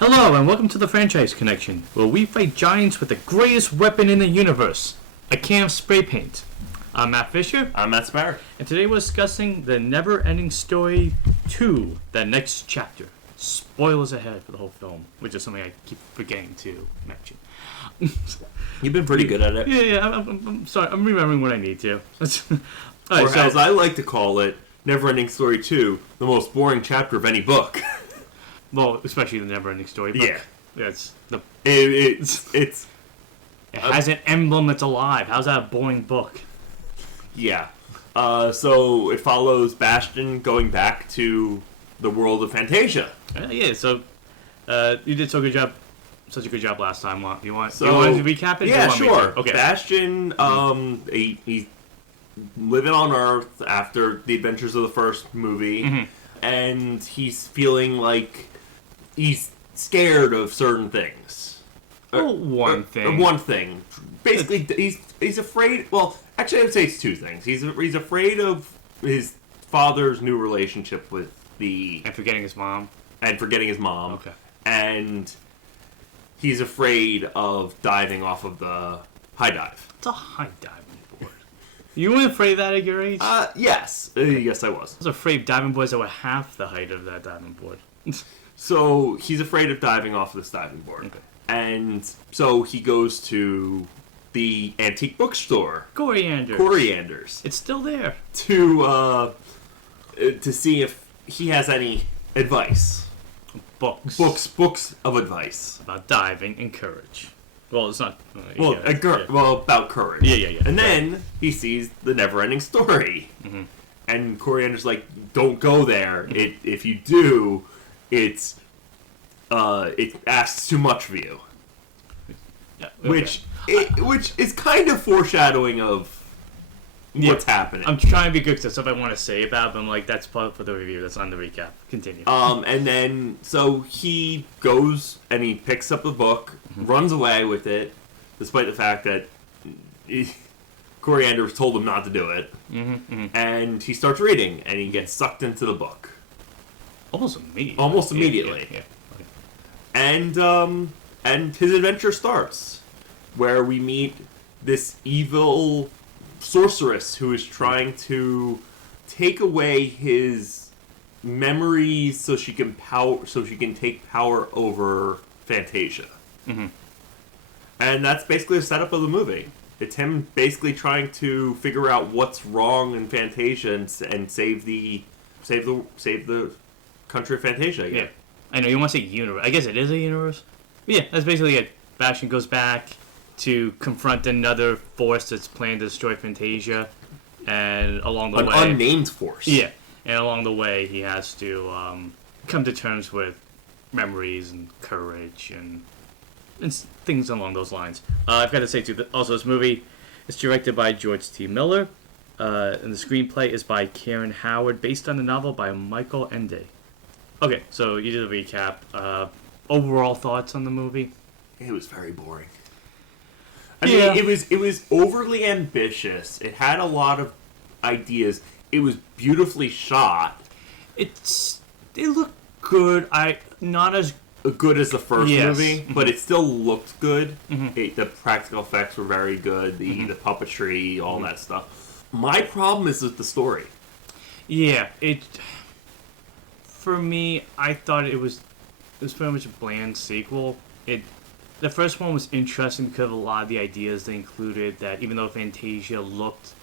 Hello and welcome to the Franchise Connection, where we fight giants with the greatest weapon in the universe, a can of spray paint. I'm Matt Fisher. I'm Matt Sparrow. And today we're discussing the NeverEnding Story 2, the next chapter. Spoilers ahead for the whole film, which is something I keep forgetting to mention. You've been pretty good at it. Yeah, I'm sorry, I'm remembering what I need to. Right, or as I like to call it, NeverEnding Story 2, the most boring chapter of any book. Well, especially the NeverEnding Story book. Yeah. It has an emblem that's alive. How's that a boring book? Yeah. So it follows Bastian going back to the world of Fantasia. Yeah, so you did such a good job last time. You want to recap it? Yeah, sure. Okay. Bastian, he's living on Earth after the adventures of the first movie, and he's feeling like he's scared of certain things. One thing. Basically, he's afraid. Well, actually, I would say it's two things. He's afraid of his father's new relationship with and forgetting his mom. Okay. And he's afraid of diving off of the high dive. It's a high diving board. You weren't afraid of that at your age? Yes. Yes, I was. I was afraid of diving boards that were half the height of that diving board. So he's afraid of diving off this diving board. Okay. And so he goes to the antique bookstore. Corianders. It's still there. To see if he has any advice. Books of advice. About diving and courage. Well, it's not... about courage. Yeah. And then he sees the NeverEnding Story. Mm-hmm. And Coriander's like, don't go there. Mm-hmm. If you do, it asks too much of you. Yeah, okay. Which is kind of foreshadowing of what's happening. I'm trying to be good because stuff I want to say about, but I'm like, that's part for the review. That's on the recap. Continue. And then, so he goes and he picks up the book, runs away with it, despite the fact that Coriander told him not to do it. And he starts reading, and he gets sucked into the book. Almost immediately. Yeah. Okay. And his adventure starts, where we meet this evil sorceress who is trying to take away his memories so she can take power over Fantasia. And that's basically the setup of the movie. It's him basically trying to figure out what's wrong in Fantasia and save the country of Fantasia again. Yeah. I know you want to say universe. I guess it is a universe. But yeah, that's basically it. Bastian goes back to confront another force that's planning to destroy Fantasia, and along the way... An unnamed force. Yeah, and along the way he has to come to terms with memories and courage and things along those lines. I've got to say, too, also this movie is directed by George T. Miller, and the screenplay is by Karen Howard, based on the novel by Michael Ende. Okay, so you did a recap. Overall thoughts on the movie? It was very boring. I mean, it was overly ambitious. It had a lot of ideas. It was beautifully shot. It looked good. Not as good as the first movie, but it still looked good. The practical effects were very good. The puppetry, all that stuff. My problem is with the story. Yeah, for me, I thought it was pretty much a bland sequel. The first one was interesting because of a lot of the ideas they included, that even though Fantasia looked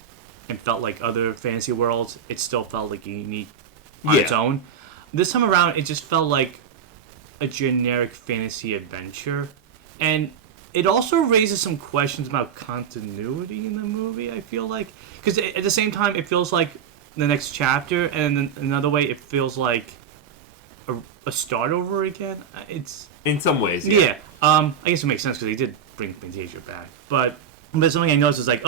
and felt like other fantasy worlds, it still felt like unique on its own. This time around, it just felt like a generic fantasy adventure. And it also raises some questions about continuity in the movie, I feel like. Because at the same time, it feels like the next chapter, and then another way, it feels like a start over again. It's in some ways, yeah. I guess it makes sense because they did bring Fantasia back, but something I noticed is like,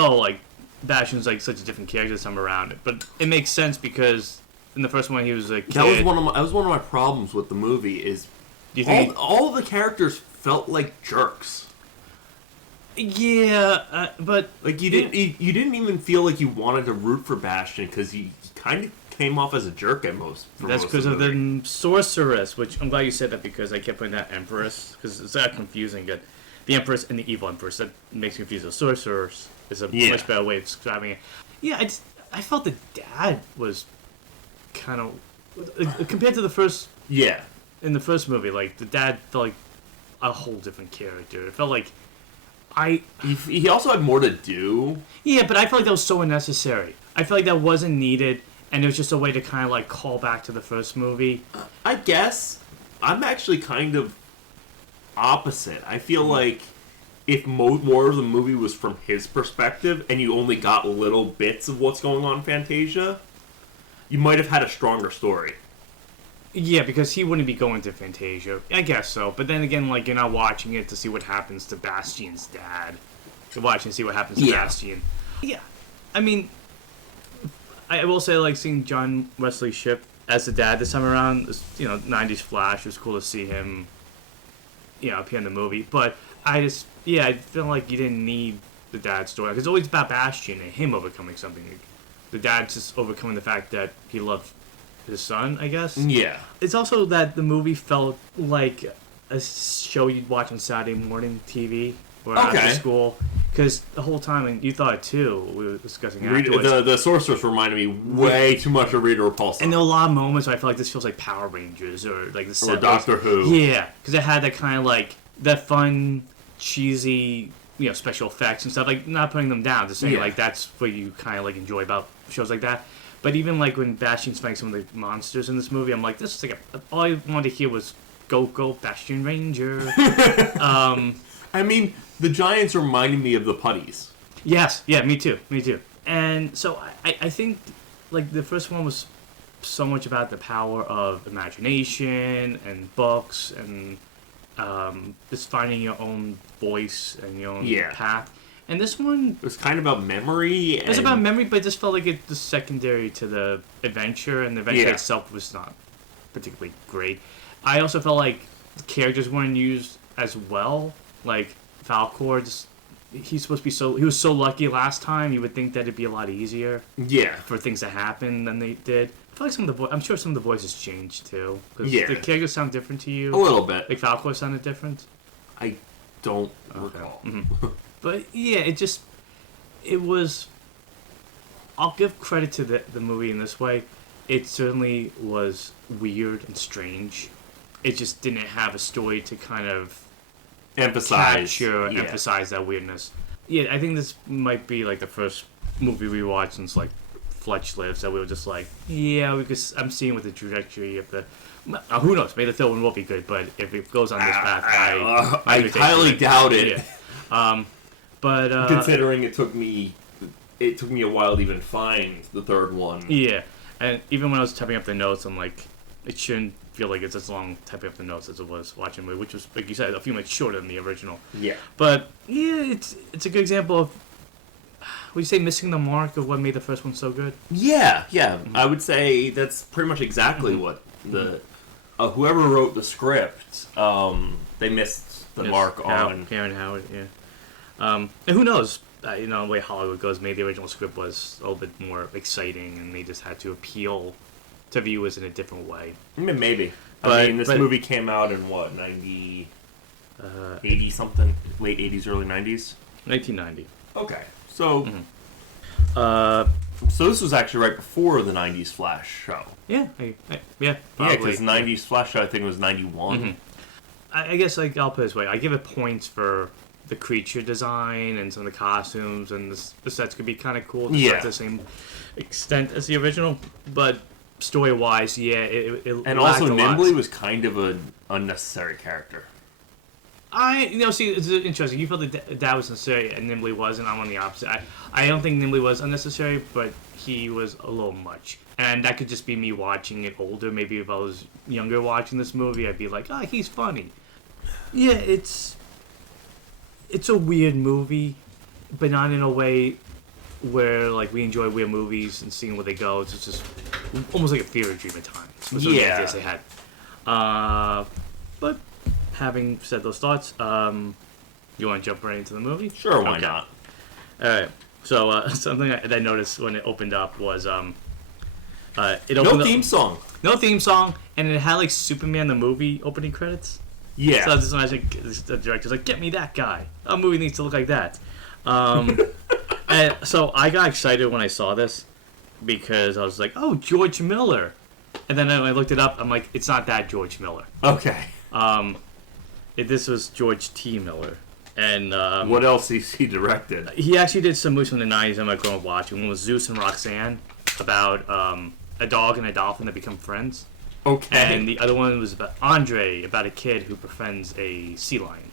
Bastian's like such a different character this time around. But it makes sense because in the first one he was a kid. That was one of my problems with the movie. Is do you think all the characters felt like jerks? Yeah, but like you didn't even feel like you wanted to root for Bastian because he kind came off as a jerk at most. That's because of the sorceress, which I'm glad you said that because I kept putting that empress because it's that confusing. Good, the empress and the evil empress that makes me confused. The sorceress is a much better way of describing it. Yeah, I felt the dad was kind of compared to the first. Yeah. In the first movie, like the dad felt like a whole different character. It felt like he also had more to do. Yeah, but I feel like that was so unnecessary. I feel like that wasn't needed, and it was just a way to kind of like call back to the first movie. I guess I'm actually kind of opposite. I feel like if more of the movie was from his perspective, and you only got little bits of what's going on in Fantasia, you might have had a stronger story. Yeah, because he wouldn't be going to Fantasia. I guess so. But then again, like, you're not watching it to see what happens to Bastian's dad. You're watching to see what happens to Bastian. Yeah. I mean, I will say, like, seeing John Wesley Shipp as the dad this time around, 90s Flash, it was cool to see him, appear in the movie. But I feel like you didn't need the dad story. Because it's always about Bastian and him overcoming something. The dad's just overcoming the fact that he loved his son, I guess. Yeah. It's also that the movie felt like a show you'd watch on Saturday morning TV or after school. Because the whole time, and you thought it too, we were discussing afterwards. The sorceress reminded me way too much of Rita Repulsa. And there were a lot of moments where I felt like this feels like Power Rangers or like the set. Or Doctor Who. Yeah, because it had that kind of like, that fun, cheesy, special effects and stuff. Like, not putting them down, just saying like that's what you kind of like enjoy about shows like that. But even like when Bastian's fighting some of the monsters in this movie, I'm like, this is like all I wanted to hear was "Go Go Bastian Ranger." I mean, the giants reminded me of the putties. Yes, yeah, me too. And so I think like the first one was so much about the power of imagination and books and just finding your own voice and your own path. And this one... It was kind of about memory. It was about memory, but it just felt like it was secondary to the adventure, and the adventure itself was not particularly great. I also felt like the characters weren't used as well. Like, Falcor, he's supposed to be so... He was so lucky last time, you would think that it'd be a lot easier for things to happen than they did. I feel like some of the I'm sure some of the voices changed, too. Because the characters sound different to you. A little bit. Like, Falcor sounded different? I don't recall. Mm-hmm. But yeah, it was. I'll give credit to the movie in this way. It certainly was weird and strange. It just didn't have a story to kind of emphasize that weirdness. Yeah, I think this might be like the first movie we watched since like Fletch Lives that we were just like, because I'm seeing with the trajectory of the. Who knows? Maybe the third one will be good, but if it goes on this path, I highly doubt it. Yeah. But considering it took me a while to even find the third one. Yeah, and even when I was typing up the notes, I'm like, it shouldn't feel like it's as long typing up the notes as it was watching the movie, which was, like you said, a few minutes shorter than the original. Yeah. But yeah, it's a good example of, would you say, missing the mark of what made the first one so good? Yeah. Mm-hmm. I would say that's pretty much exactly what the whoever wrote the script, they missed the mark on Karen Howard. Yeah. And who knows? The way Hollywood goes, maybe the original script was a little bit more exciting, and they just had to appeal to viewers in a different way. Maybe. I mean, this movie came out in what, 80 something, late 80s, early 90s? 1990. Okay, so so this was actually right before the 90s Flash show. Yeah, probably. Yeah, because 90s Flash show I think was 91. Mm-hmm. I guess I'll put it this way: I give it points for the creature design and some of the costumes, and the sets could be kind of cool, just not to the same extent as the original. But story-wise, it and also Nimbley was kind of an unnecessary character. See, it's interesting. You felt that that was necessary, and Nimbley wasn't. I'm on the opposite. I don't think Nimbley was unnecessary, but he was a little much. And that could just be me watching it older. Maybe if I was younger watching this movie, I'd be like, he's funny. Yeah, it's a weird movie, but not in a way where like we enjoy weird movies and seeing where they go. It's just almost like a fever dream at times. That's what the ideas they had. But having said those thoughts, you want to jump right into the movie? Sure, why not? All right. So something that I noticed when it opened up was It No opened theme song. No theme song, and it had like Superman the movie opening credits. Yeah. So I was just imagine the director's like, get me that guy. A movie needs to look like that. And so I got excited when I saw this because I was like, oh, George Miller. And then when I looked it up, I'm like, it's not that George Miller. Okay. This was George T. Miller. And what else he directed? he actually did some movies from the 90s I'm like going to watch. One was Zeus and Roxanne, about a dog and a dolphin that become friends. Okay. And the other one was about Andre, about a kid who befriends a sea lion.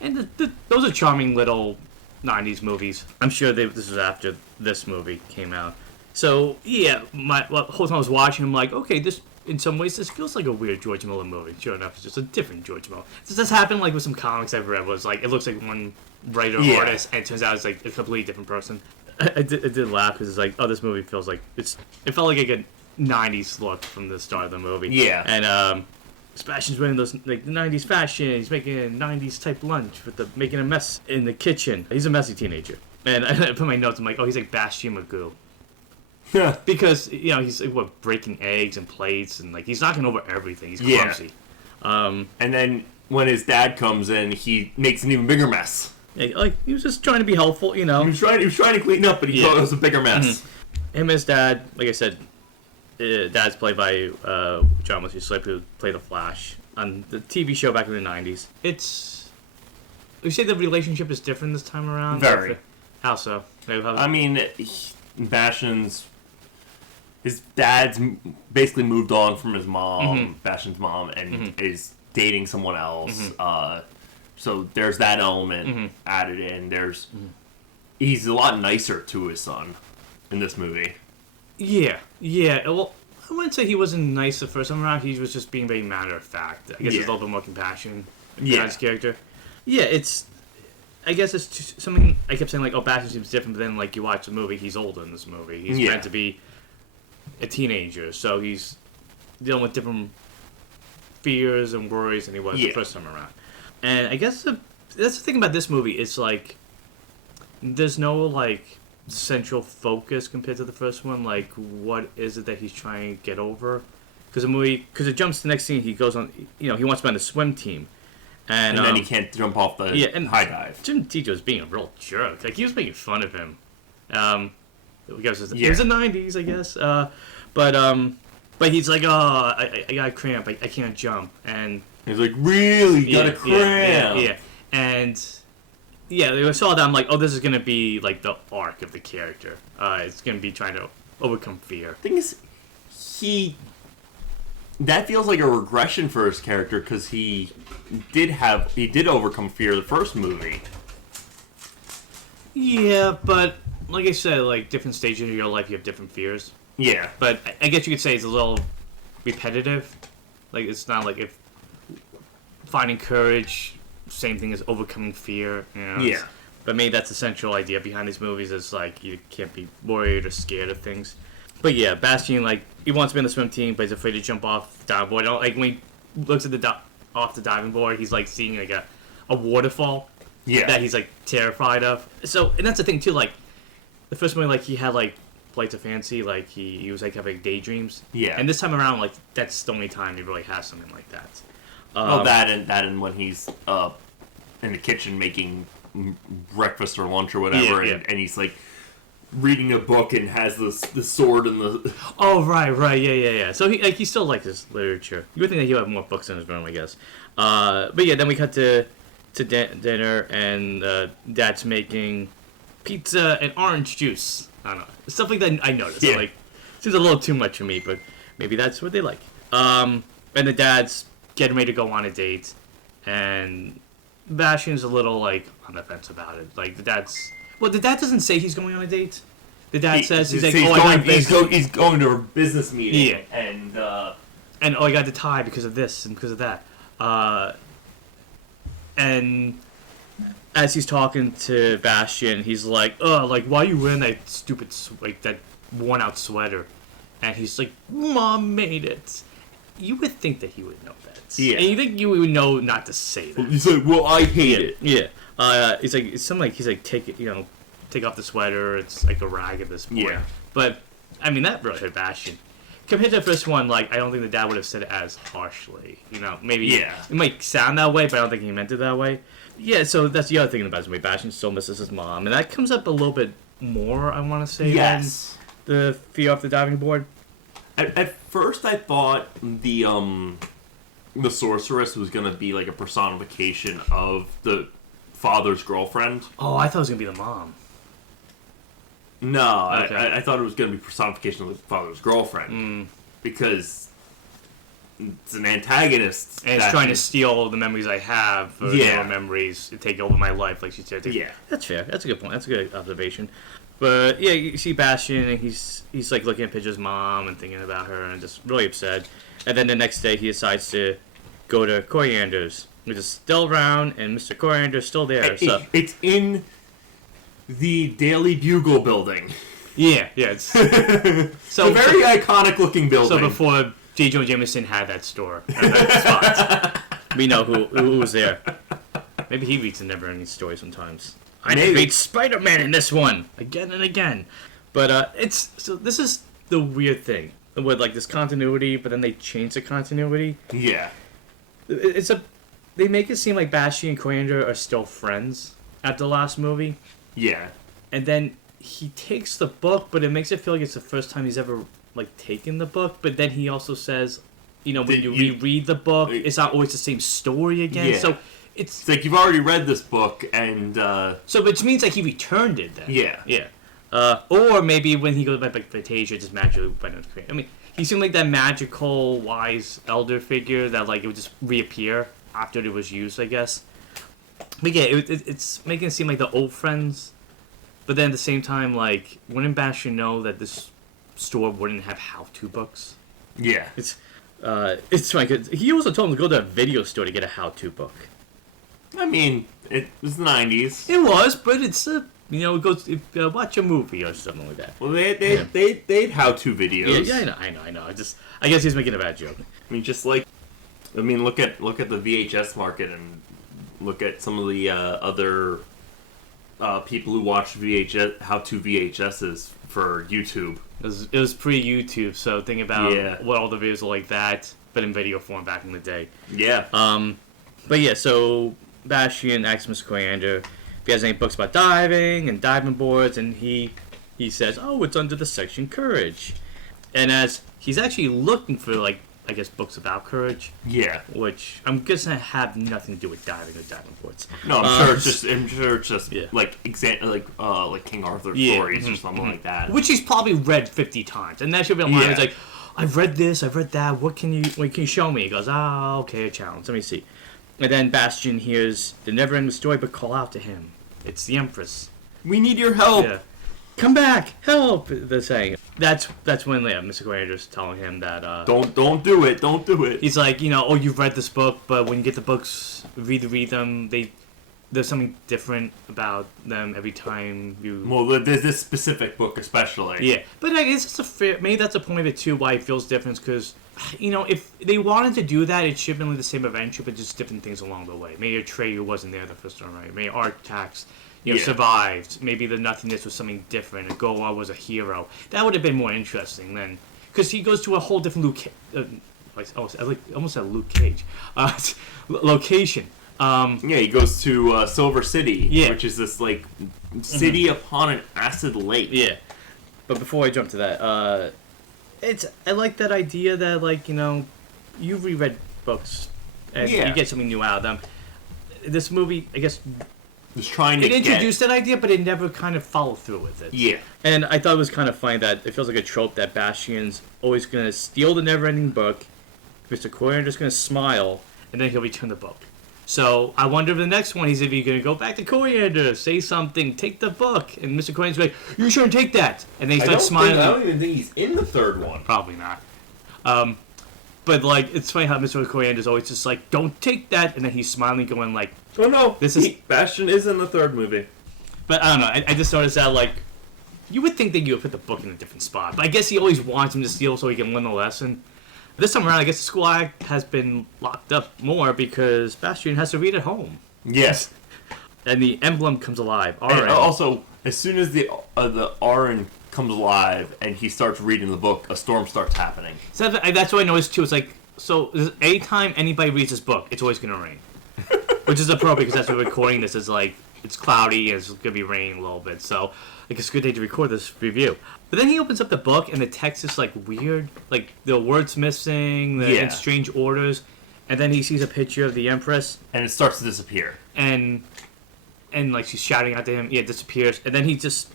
And those are charming little 90s movies. I'm sure this was after this movie came out. So, yeah, the whole time I was watching, I'm like, okay, this, in some ways, this feels like a weird George Miller movie. Sure enough, it's just a different George Miller. This happened, like, with some comics I've read, was like, it looks like one writer or artist, and it turns out it's, like, a completely different person. I did laugh, because it's like, oh, this movie feels like, it felt like a 90s look from the start of the movie. Yeah. And, Sebastian's wearing those, like, the 90s fashion. He's making a 90s type lunch making a mess in the kitchen. He's a messy teenager. And I put my notes, I'm like, oh, he's like Bastian Magoo. Because, he's, like, breaking eggs and plates, and, like, he's knocking over everything. He's clumsy. And then when his dad comes in, he makes an even bigger mess. Yeah, like, he was just trying to be helpful, He was trying to clean up, but he thought it was a bigger mess. Mm-hmm. Him and his dad, like I said, Dad's played by John Wesley Shipp, who played the Flash on the TV show back in the 90s. You say the relationship is different this time around? Very. How so? I mean, his dad's basically moved on from his mom, Bastian's mom, and is dating someone else. So there's that element added in. He's a lot nicer to his son in this movie. Yeah. Well, I wouldn't say he wasn't nice the first time around. He was just being very matter of fact. I guess there's a little bit more compassion in his character. Yeah, I guess it's just something I kept saying, like, oh, Bastian seems different, but then, like, you watch the movie, he's older in this movie. He's meant to be a teenager, so he's dealing with different fears and worries than he was the first time around. And I guess that's the thing about this movie. It's like there's no like central focus compared to the first one. Like, what is it that he's trying to get over? Because it jumps to the next scene. He goes on. He wants to be on the swim team, and then he can't jump off the high dive. Jim Tito was being a real jerk. Like, he was making fun of him. It was the 90s, I guess. But he's like, oh, I got a cramp. I can't jump. And he's like, really? You got a cramp? Yeah. And I saw that. I'm like, oh, this is gonna be like the arc of the character. It's gonna be trying to overcome fear. Thing is, that feels like a regression for his character because he did overcome fear the first movie. Yeah, but like I said, like different stages of your life, you have different fears. Yeah, but I guess you could say it's a little repetitive. Like, it's not like if finding courage, same thing as overcoming fear. Yeah. But maybe that's the central idea behind these movies is like you can't be worried or scared of things. But yeah, Bastian, like, he wants to be on the swim team, but he's afraid to jump off the diving board. Like, when he looks at off the diving board, he's like seeing like a waterfall that he's like terrified of. So, and that's the thing too. Like, the first movie, like, he had like flights of fancy, like he was like having daydreams. Yeah. And this time around, like, that's the only time he really has something like that. That and when he's in the kitchen making breakfast or lunch or whatever, and he's like reading a book and has the sword and the. Oh right, yeah. So he still likes his literature. You would think that he'll have more books in his room, I guess. But yeah, then we cut to dinner, and Dad's making pizza and orange juice. I don't know, stuff like that. I noticed. Yeah. Like, seems a little too much for me, but maybe that's what they like. And the dad's getting ready to go on a date, and Bastian's a little like on the fence about it. Like, the dad doesn't say he's going on a date. The dad says he's going to a business meeting. Yeah. And I got the tie because of this and because of that. And as he's talking to Bastian, he's like, "Oh, like, why are you wearing that stupid, like, that worn-out sweater?" And he's like, "Mom made it." You would think that he would know that. Yeah. And you think you would know not to say that. He's like, "Well, I hate it." Yeah. He's like, it's something like, he's like, take off the sweater. It's like a rag at this point. Yeah. But I mean, that really hurt Bastian. Compared to the first one, like, I don't think the dad would have said it as harshly. You know, maybe it might sound that way, but I don't think he meant it that way. Yeah, so that's the other thing about this movie. Bastian still misses his mom, and that comes up a little bit more, I want to say, than the fear off the diving board. At first, I thought the sorceress was going to be like a personification of the father's girlfriend. Oh, I thought it was going to be the mom. No, okay. I thought it was going to be personification of the father's girlfriend. Because it's an antagonist. And it's trying to steal the memories I have, or your memories, and take over my life, like she said. Yeah. That's fair. That's a good point. That's a good observation. But, yeah, you see Bastian, and he's like, looking at Pidge's mom and thinking about her, and just really upset. And then the next day, he decides to go to Coriander's, which is still around, and Mr. Coriander's still there. It's in the Daily Bugle building. Yeah. It's so it's a very iconic-looking building. So before J. Jonah Jameson had that store, that spot, we know who was there. Maybe he reads the NeverEnding Story sometimes. I read Spider-Man in this one again and again. But this is the weird thing with like this continuity, but then they change the continuity. Yeah. They make it seem like Bastian and Coriander are still friends at the last movie. Yeah. And then he takes the book, but it makes it feel like it's the first time he's ever like taken the book. But then he also says, you know, when you reread the book, it's not always the same story again. Yeah. So it's like you've already read this book, and so which means like he returned it then. Yeah. Or maybe when he goes back to Fantasia, just magically. I mean, he seemed like that magical, wise elder figure that like it would just reappear after it was used, I guess. But yeah, it's making it seem like the old friends, but then at the same time, like, wouldn't Bastian know that this store wouldn't have how-to books? Yeah. It's funny, 'cause he also told him to go to a video store to get a how-to book. I mean, it was the 90s. It was, but it's watch a movie or something like that. Well, they'd how-to videos. Yeah, I know. I guess he's making a bad joke. I mean, just like, look at the VHS market and look at some of the other people who watch how-to VHSs for YouTube. It was pre-YouTube, so think about what all the videos were like that, but in video form back in the day. Yeah. But yeah, so Bastian asks Mr. Coriander if he has any books about diving and diving boards, and he says, oh, it's under the section Courage. And as he's actually looking for, like, I guess, books about courage. Yeah. Which I'm guessing have nothing to do with diving or diving boards. No, I'm sure it's just like King Arthur stories or something like that. Which he's probably read 50 times, and that should be online. It's like, I've read this, I've read that. What can you show me? He goes, okay, a challenge. Let me see. And then Bastian hears the NeverEnding Story, but call out to him. It's the Empress. We need your help. Yeah. Come back, help! They're saying. That's when Mr. Coriander's telling him that don't do it, don't do it. He's like, you've read this book, but when you get the books, read them. There's something different about them every time you. Well, there's this specific book especially. Yeah, but I guess maybe that's a point of it too. Why it feels different, because if they wanted to do that, it should have been like the same adventure, but just different things along the way. Maybe Atreyu wasn't there the first time, right? Maybe Artax survived. Maybe the nothingness was something different. And Goa was a hero. That would have been more interesting then, because he goes to a whole different almost a Luke Cage location. He goes to Silver City, which is this like city upon an acid lake. Yeah, but before I jump to that, I like that idea that you reread books and you get something new out of them. This movie, I guess. Was trying to introduced that idea, but it never kind of followed through with it. Yeah. And I thought it was kind of funny that it feels like a trope that Bastian's always going to steal the NeverEnding book, Mr. Coriander's going to smile, and then he'll return the book. So I wonder if the next one he's going to go back to Coriander, say something, take the book, and Mr. Coriander's like, you shouldn't take that. And then he starts smiling. I don't even think he's in the third one. Probably not. But like, it's funny how Mr. Coriander's always just like, don't take that, and then he's smiling, going like, oh no, Bastian is in the third movie. But I don't know. I just noticed that, like, you would think that you would put the book in a different spot. But I guess he always wants him to steal so he can learn the lesson. This time around, I guess the school act has been locked up more because Bastian has to read at home. Yes. And the emblem comes alive. And also, as soon as the R and comes alive and he starts reading the book, a storm starts happening. So that's what I noticed too. It's like, so anytime anybody reads this book, it's always gonna rain, which is appropriate because that's what we're recording this is like. It's cloudy and it's gonna be raining a little bit, so like it's a good day to record this review. But then he opens up the book and the text is like weird, like the words missing, in strange orders, and then he sees a picture of the Empress and it starts to disappear. And like she's shouting out to him, it disappears, and then he just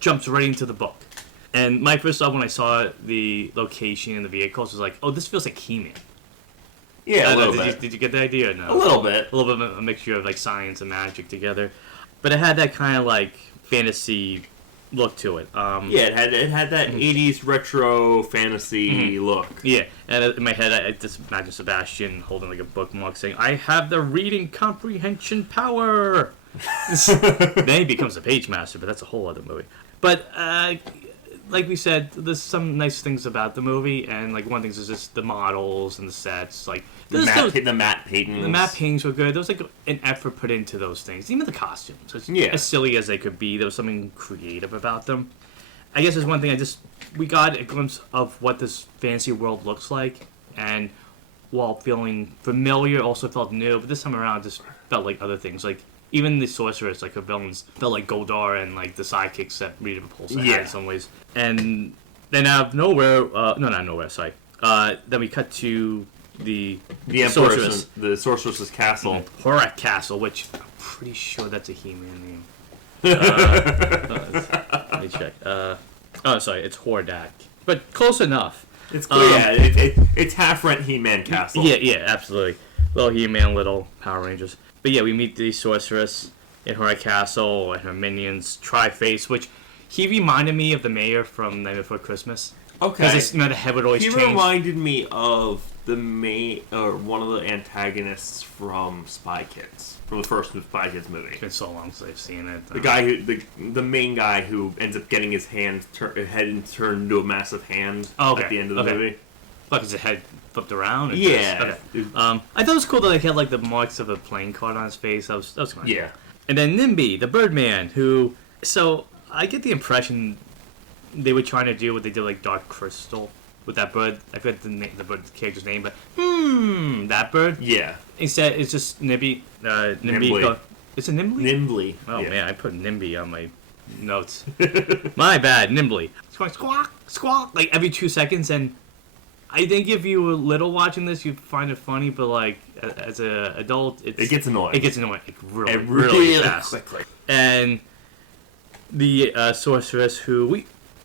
jumps right into the book. And my first thought when I saw the location and the vehicles was like, oh, this feels like He-Man. Yeah, a little bit. Did you get the idea or no? A little bit. A little bit of a mixture of like science and magic together. But it had that kind of like fantasy look to it. It had that 80s retro fantasy look. Yeah, and in my head I just imagine Sebastian holding like a bookmark saying, I have the reading comprehension power! Then he becomes a page master, but that's a whole other movie. But like we said, there's some nice things about the movie, and like one thing is just the models and the sets. Like the matte paintings. The matte paintings were good. There was like an effort put into those things. Even the costumes, as silly as they could be, there was something creative about them. I guess there's one thing we got a glimpse of what this fantasy world looks like, and while feeling familiar, also felt new. But this time around, it just felt like other things. Like even the sorceress, like her villains, felt like Goldar and like the sidekicks that Rita Repulsa had in some ways. And then out of nowhere, not nowhere, sorry. Then we cut to the sorceress. The sorceress's castle. Horak Castle, which I'm pretty sure that's a He-Man name. Let me check. Sorry, it's Hordak. But close enough. It's it's half-rent He-Man castle. Yeah, absolutely. Little He-Man, little Power Rangers. But yeah, we meet the sorceress in her castle and her minions, Tri-Face, which he reminded me of the mayor from Night Before Christmas. Okay. Because the head would always change. He reminded me of one of the antagonists from Spy Kids, from the first Spy Kids movie. It's been so long since I've seen it. The guy the main guy who ends up getting his head turned into a massive hand at the end of the movie. Like his head flipped around? Yeah. I thought it was cool that he had like the marks of a playing card on his face. That was kind of cool. And then Nimby, the Birdman, who... So, I get the impression they were trying to do what they did like Dark Crystal with that bird. I forget the character's name, but... that bird? Yeah. Instead, it's just Nimby. Nimbly. Is it Nimbly? Nimbly. Oh, man, I put Nimby on my notes. My bad, Nimbly. It's going squawk, squawk, like every 2 seconds, and... I think if you were little watching this, you'd find it funny, but like as an adult, it gets annoying. It gets annoying, like, really fast. Quickly. And the sorceress,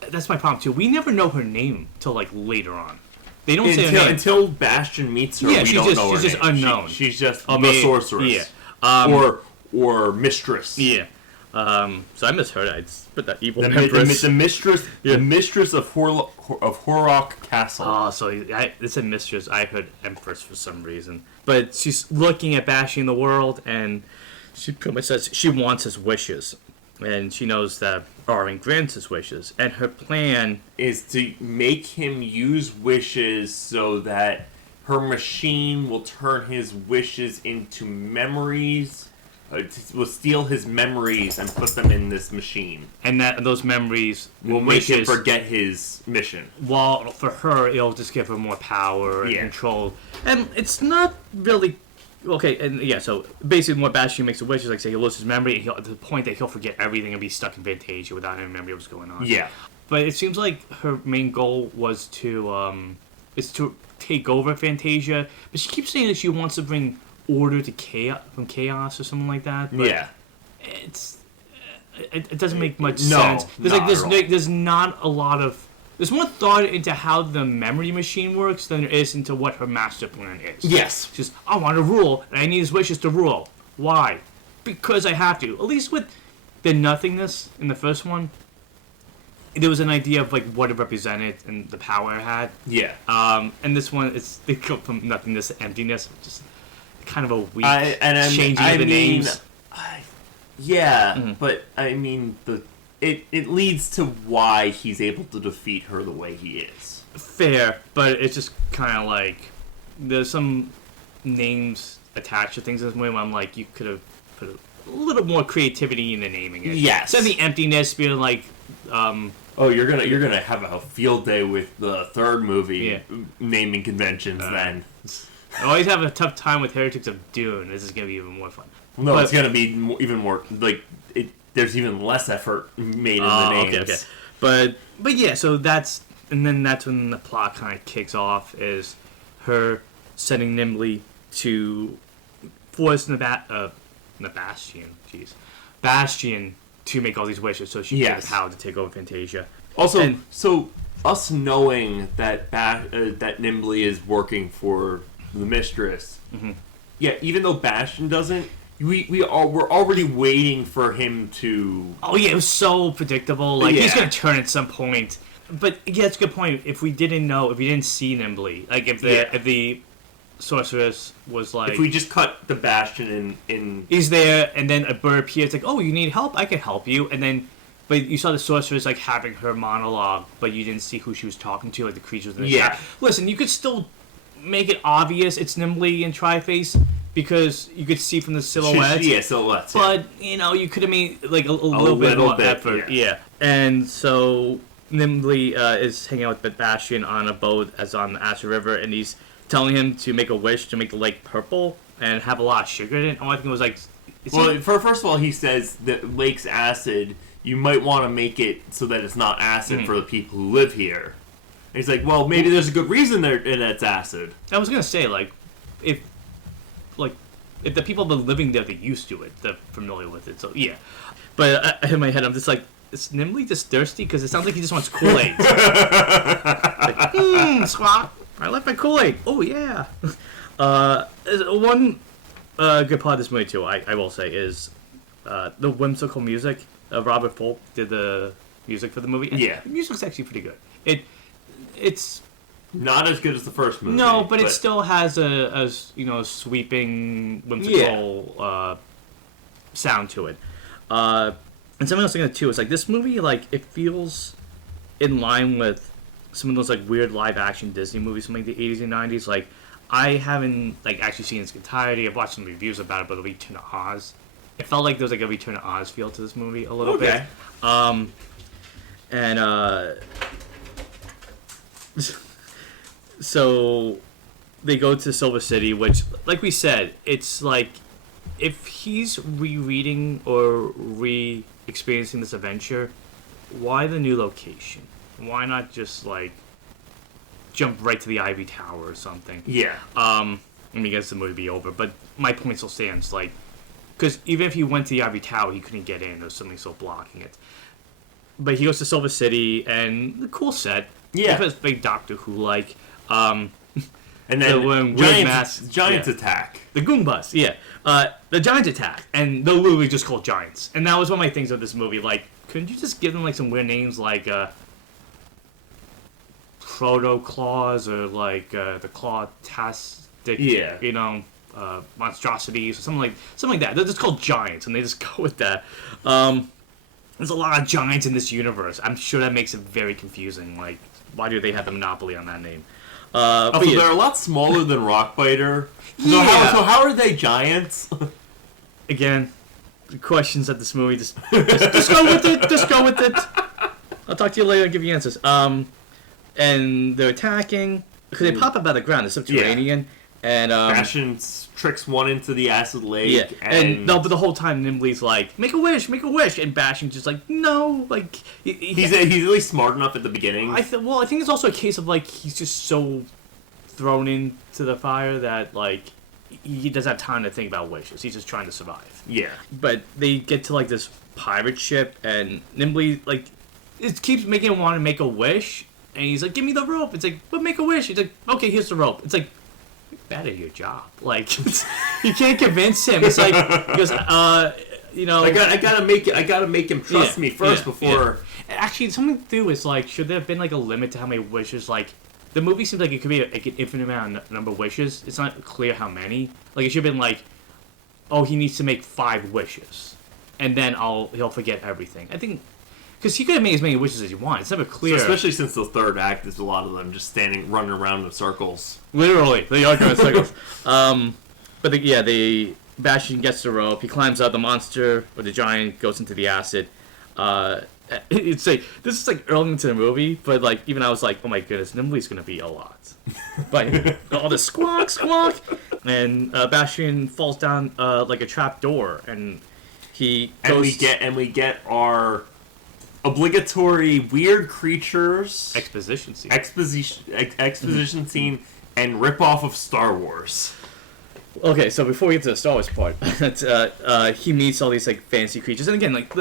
that's my problem too. We never know her name till like later on. They don't say her name until Bastian meets her. Yeah, we don't know her she's just name. unknown. She's just the sorceress. Yeah. Or mistress. Yeah. So I misheard it. I just put that evil empress. The mistress of Horak Castle. Oh, so it said mistress. I heard empress for some reason. But she's looking at Bastian the world, and she pretty much says she wants his wishes. And she knows that Arwen grants his wishes. And her plan is to make him use wishes so that her machine will turn his wishes into memories. Will steal his memories and put them in this machine. And those memories will make him forget his mission. While for her, it'll just give her more power and control. And it's not really... Okay, and yeah, so basically what Bastian makes a wish is like, say, he'll lose his memory, and to the point that he'll forget everything and be stuck in Fantasia without any memory of what's going on. Yeah. But it seems like her main goal was to take over Fantasia, but she keeps saying that she wants to bring order to chaos or something like that. But it doesn't make much sense. There's not a lot of... There's more thought into how the memory machine works than there is into what her master plan is. Yes. Just, I want to rule, and I need his wishes to rule. Why? Because I have to. At least with the nothingness in the first one, there was an idea of like what it represented and the power it had. Yeah. And this one, they go from nothingness to emptiness. Just kind of a weak changing of the names. But I mean, it leads to why he's able to defeat her the way he is. Fair, but it's just kind of like there's some names attached to things in this movie where I'm like, you could have put little more creativity in the naming it. Yes. Instead of the emptiness being like, Oh, you're gonna have a field day with the third movie Yeah. naming conventions then. I always have a tough time with Heretics of Dune. This is gonna be even more fun. No, But- it's gonna be even more like it. There's even less effort made in the names. Okay. But yeah, so that's when the plot kind of kicks off, is her sending Nimble to force Bastian to make all these wishes so she can get Yes. the power to take over Fantasia. Also, And- so us knowing that that Nimble is working for the mistress, yeah. Even though Bastian doesn't, we're already waiting for him to. Oh yeah, it was so predictable. Like he's Yeah. gonna turn at some point. But yeah, that's a good point. If we didn't see Nimble, like if the sorceress was like, If we just cut the Bastian in he's there, and then a bird appears, like, oh, you need help? I can help you. And then, but you saw the sorceress like having her monologue, but you didn't see who she was talking to, like the creatures in the Yeah. sky. Listen, you could still make it obvious it's Nimble and Tri-Face because you could see from the silhouette. silhouettes. But you could have made like a little bit more effort. Yeah. And so Nimble is hanging out with Bastian on a boat as on the Asher River, and he's telling him to make a wish to make the lake purple and have a lot of sugar in it. Oh, I think it was like. First of all, he says that lake's acid. You might want to make it so that it's not acid for the people who live here. And he's like, well, maybe there's a good reason that it's acid. I was gonna say if the people that are living there, they're used to it, they're familiar with it. So yeah, but in my head, I'm just like, is Nimble just thirsty? Because it sounds like he just wants Kool-Aid. Squawk! I like my Kool-Aid. Oh yeah. One good part of this movie too, I will say, is the whimsical music. Robert Folk did the music for the movie. And Yeah. the music's actually pretty good. It's Not as good as the first movie. no, but it still has a sweeping, whimsical sound to it. And something else I'm thinking too is like this movie, like it feels in line with some of those like weird live action Disney movies from like the 80s and 90s. Like I haven't like actually seen its entirety. I've watched some reviews about it, but the Return of Oz. It felt like there was like a Return of Oz feel to this movie a little bit. So they go to Silver City, which, like we said, it's like if he's rereading or re-experiencing this adventure, why the new location? Why not just like jump right to the Ivy Tower or something? Yeah. I guess the movie would be over, but my point still stands. Like, because even if he went to the Ivy Tower, he couldn't get in. There's something still blocking it. But he goes to Silver City, and the cool set. Yeah. It's big Doctor Who like. And then Giants yeah. attack. The Goombas, yeah. The Giants attack, and they're literally just called Giants. And that was one of my things of this movie. Like, couldn't you just give them like some weird names like Proto Claws or like the Claw-tastic, monstrosities or something like that. They're just called Giants, and they just go with that. There's a lot of giants in this universe. I'm sure that makes it very confusing. Like, why do they have the monopoly on that name? They're a lot smaller than Rockbiter. Yeah. So how are they giants? Again, questions at this movie. Just go with it. Just go with it. I'll talk to you later and give you answers. And they're attacking because they pop up out of the ground. They're subterranean, and Bastian tricks one into the acid lake. yeah, and no, but the whole time Nimble's like, make a wish, and Bastian's just like, no, like he's at least smart enough at the beginning. I think it's also a case of like he's just so thrown into the fire that like he doesn't have time to think about wishes. He's just trying to survive. Yeah. But they get to like this pirate ship, and Nimble like it keeps making him want to make a wish, and he's like, give me the rope. It's like, but make a wish. He's like, okay, here's the rope. It's like, you're bad at your job. Like you can't convince him. It's like because I gotta make him trust me first before. Yeah. Actually, something to do is like, should there have been like a limit to how many wishes? Like, the movie seems like it could be like an infinite number of wishes. It's not clear how many. Like, it should have been like, oh, he needs to make 5 wishes, and then he'll forget everything. I think because he could have made as many wishes as he wanted. It's never clear. So especially since the third act, there's a lot of them just running around in circles. Literally, they are going in circles. But Bastian gets the rope. He climbs up. The monster or the giant goes into the acid. It's like this is like early into the movie, but like even I was like, oh my goodness, Nimbly's gonna be a lot. But all the squawk, and Bastian falls down like a trap door, and he goes. And we get our obligatory weird creatures exposition scene. Exposition scene and rip off of Star Wars. Okay, so before we get to the Star Wars part, he meets all these like fancy creatures, and again, like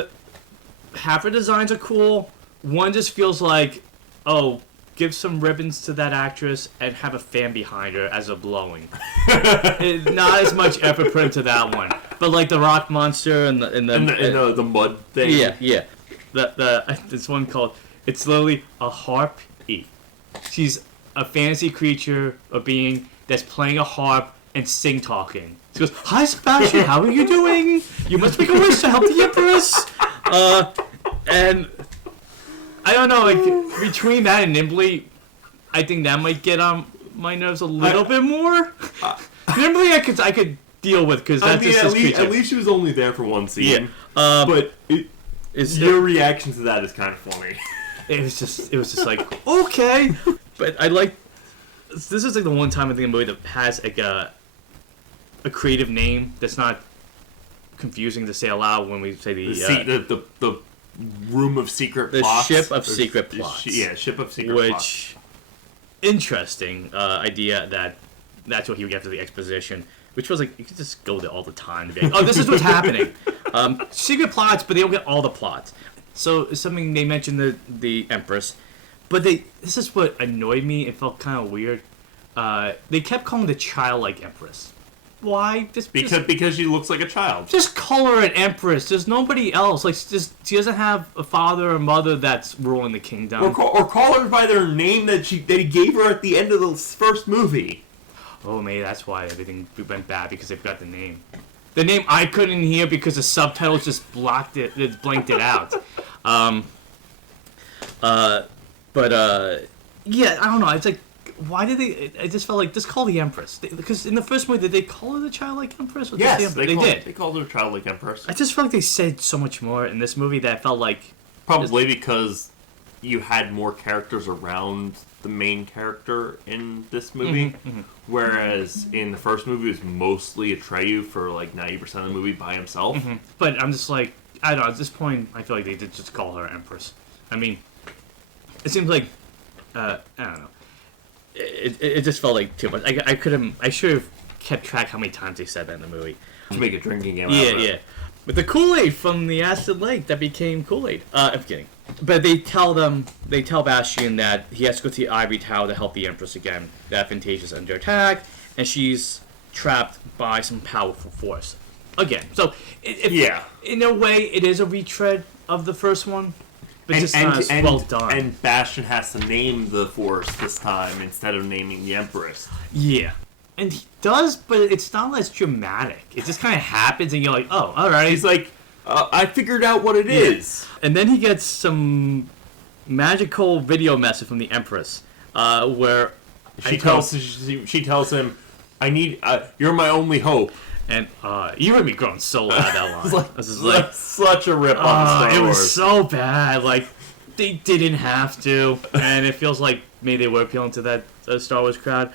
half her designs are cool. One just feels like, oh, give some ribbons to that actress and have a fan behind her as a blowing. Not as much effort put into that one, but like the rock monster and the mud thing. Yeah. This one called, it's literally a harp-y. She's a fantasy creature, a being that's playing a harp and sing-talking. She goes, "Hi, Sebastian, how are you doing? You must make a wish to help the Empress." And I don't know, like between that and Nimbly, I think that might get on my nerves a little bit more. Nimbly, I could deal with because that's just his creature. At least she was only there for one scene. Yeah. But your reaction to that is kind of funny. It was just like, okay. But I like, this is like the one time I think a movie that has like a creative name that's not confusing to say aloud when we say the room of secret plots. The ship of secret plots. Ship of secret plots. Which, interesting idea that's what he would get after the exposition. Which was like, you could just go there all the time and be like, oh, this is what's happening. Secret plots, but they don't get all the plots. So it's something they mentioned the Empress. But this is what annoyed me. It felt kind of weird. They kept calling the Childlike Empress. Why? Because she looks like a child. Just call her an Empress. There's nobody else. Like, she doesn't have a father or mother that's ruling the kingdom. Or call her by their name that he gave her at the end of the first movie. Oh, maybe that's why everything went bad, because they've got the name. The name I couldn't hear because the subtitles just blanked it out. Yeah, I don't know. It's like, why did they? I just felt like, just call the Empress. Because in the first movie, did they call her the Childlike Empress? Or yes, they did. They called her Childlike Empress. I just felt like they said so much more in this movie that felt like... Probably because you had more characters around the main character in this movie, whereas in the first movie it was mostly Atreyu for like 90% of the movie by himself. But I'm just like, I don't know, at this point I feel like they did just call her Empress. I mean, it seems like, I don't know, it just felt like too much. I should have kept track how many times they said that in the movie. To make a drinking game out of it. Yeah. With the Kool-Aid from the acid lake that became Kool-Aid. I'm kidding. But they tell Bastian that he has to go to the Ivory Tower to help the Empress again. That Fantasia's under attack, and she's trapped by some powerful force. Again. So, in a way, it is a retread of the first one, but just not as well done. And Bastian has to name the force this time instead of naming the Empress. Yeah. And he does, but it's not as dramatic. It just kind of happens, and you're like, oh, all right. He's like, I figured out what it is. And then he gets some magical video message from the Empress, where she tells him, "I need you're my only hope." And you heard me growing so loud that line. This is like such a rip on Star Wars. It was so bad. Like, they didn't have to, and it feels like maybe they were appealing to that Star Wars crowd.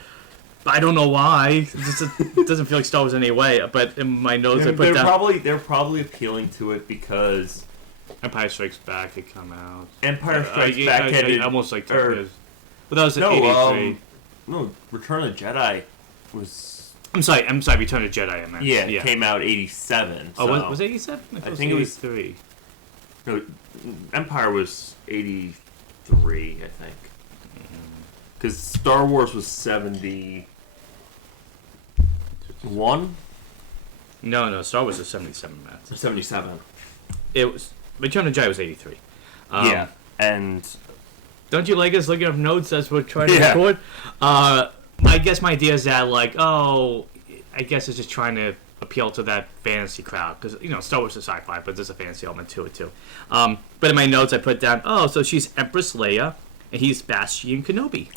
I don't know why. It doesn't feel like Star Wars in any way. But in my notes, I put down... They're probably appealing to it because Empire Strikes Back had come out. Empire Strikes Back had almost like but that was in '83. No, Return of the Jedi was. I'm sorry. Return of the Jedi. I meant. Yeah, it came out '87. So. Oh, was it '87? I think it was '83. No, Empire was '83. I think. Because Star Wars was 71? No, Star Wars was 77, Matt. 77. It was... Return of the Jedi was 83. Yeah, and... Don't you like us looking up notes as we're trying to record? I guess my idea is that, like, I guess it's just trying to appeal to that fantasy crowd. Because, Star Wars is sci-fi, but there's a fantasy element to it, too. But in my notes, I put down, so she's Empress Leia, and he's Bastian Kenobi.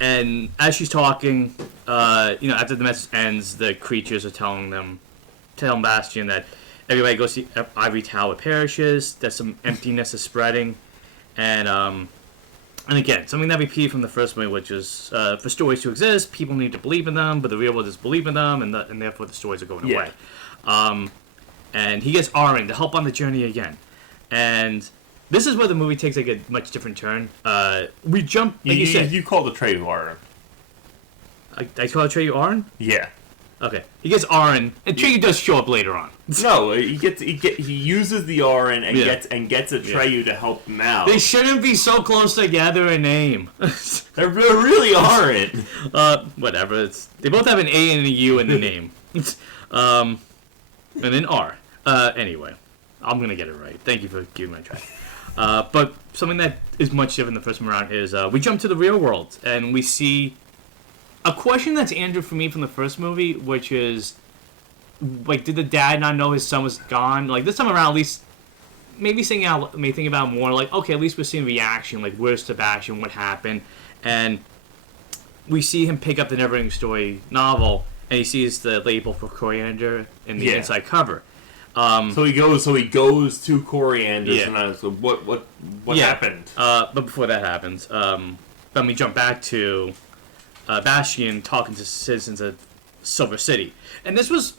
And as she's talking, after the message ends, the creatures are telling Bastian that everybody goes to Ivory Tower perishes, that some emptiness is spreading, and again, something that repeated from the first movie, which is for stories to exist, people need to believe in them, but the real world doesn't believe in them, and therefore the stories are going away. And he gets Aaron to help on the journey again. And this is where the movie takes like a much different turn. We jump, like you said. You called Atreyu Aaron. I call Atreyu Aaron? Yeah. Okay. He gets Aaron, and Atreyu does show up later on. No, he uses the Aaron and gets Atreyu to help him out. They shouldn't be so close together in name. They really aren't. Whatever. They both have an A and a U in the name. And an R. Anyway, I'm gonna get it right. Thank you for giving me a try. But something that is much different the first time around is we jump to the real world and we see a question that's answered for me from the first movie, which is like, did the dad not know his son was gone? Like this time around, at least maybe thinking about more. Like, okay, at least we're seeing reaction. Like, where's Sebastian? What happened? And we see him pick up the NeverEnding Story novel, and he sees the label for Coriander in the inside cover. So he goes to Coriander's and asks, what happened? But before that happens, then we jump back to Bastian talking to citizens of Silver City. And this was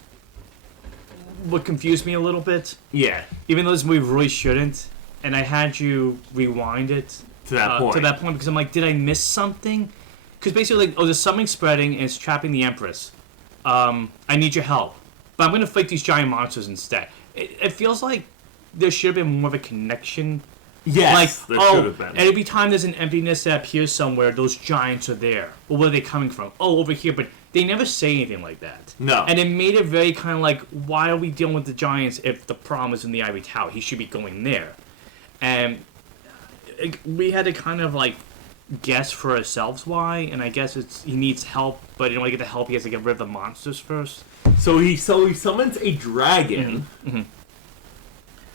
what confused me a little bit. Yeah. Even though this movie really shouldn't. And I had you rewind it to that point because I'm like, did I miss something? Because basically, like, there's something spreading and it's trapping the Empress. I need your help. But I'm going to fight these giant monsters instead. It feels like there should have been more of a connection. Yes, like, there should have been. Every time there's an emptiness that appears somewhere, those giants are there. Well, where are they coming from? Oh, over here. But they never say anything like that. No. And it made it very kind of like, why are we dealing with the giants if the problem is in the Ivory Tower? He should be going there. And we had to kind of like guess for ourselves why, and I guess he needs help, but in order to get the help, he has to get rid of the monsters first. So he summons a dragon. Mm-hmm.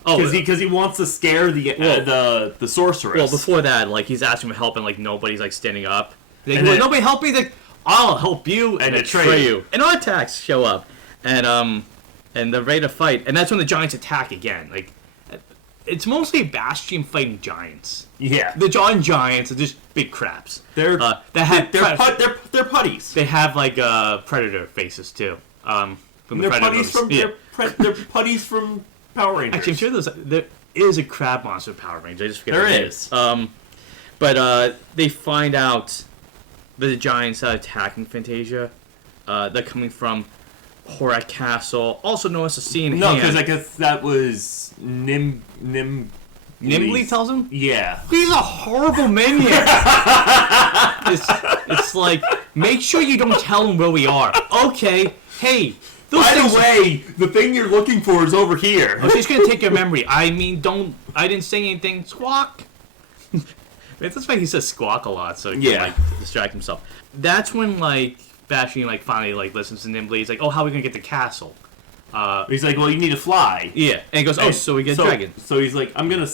Oh, because he wants to scare the sorceress. Well, before that, like, he's asking for help, and like nobody's like standing up. And then, nobody help me. Like, I'll help you and Atreyu. And artifacts show up, and they're ready to fight. And that's when the giants attack again. Like, it's mostly Bastian fighting giants. Yeah, the giants are just big craps. They're putties. They have like predator faces too. From the they're putties from Power Rangers. Actually, I'm sure there is a crab monster Power Ranger. I just forget. There is. But they find out that the giants are attacking Fantasia. They're coming from Horak Castle, also known as the Sea in Hand. No, because I guess that was Nimble tells him? Yeah. He's a horrible minion. it's like, make sure you don't tell him where we are. Okay, hey. By the way, the thing you're looking for is over here. I'm just gonna take your memory. I mean, I didn't say anything. Squawk. That's why he says squawk a lot, so he can like distract himself. That's when like Bastian like finally like listens to Nimble. He's like, oh, how are we gonna get to the castle? He's like, well, you need to fly. Yeah, and he goes, oh, so we get a dragon. So he's like, I'm gonna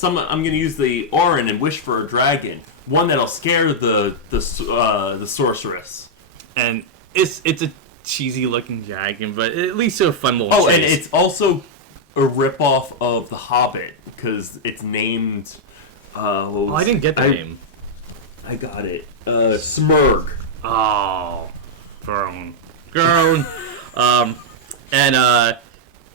use the Orin and wish for a dragon, one that'll scare the sorceress. And it's a cheesy looking dragon, but at least it's a fun little chase. And it's also a ripoff of The Hobbit because it's named. I didn't get the name. I got it. Smurg. Oh, grown. And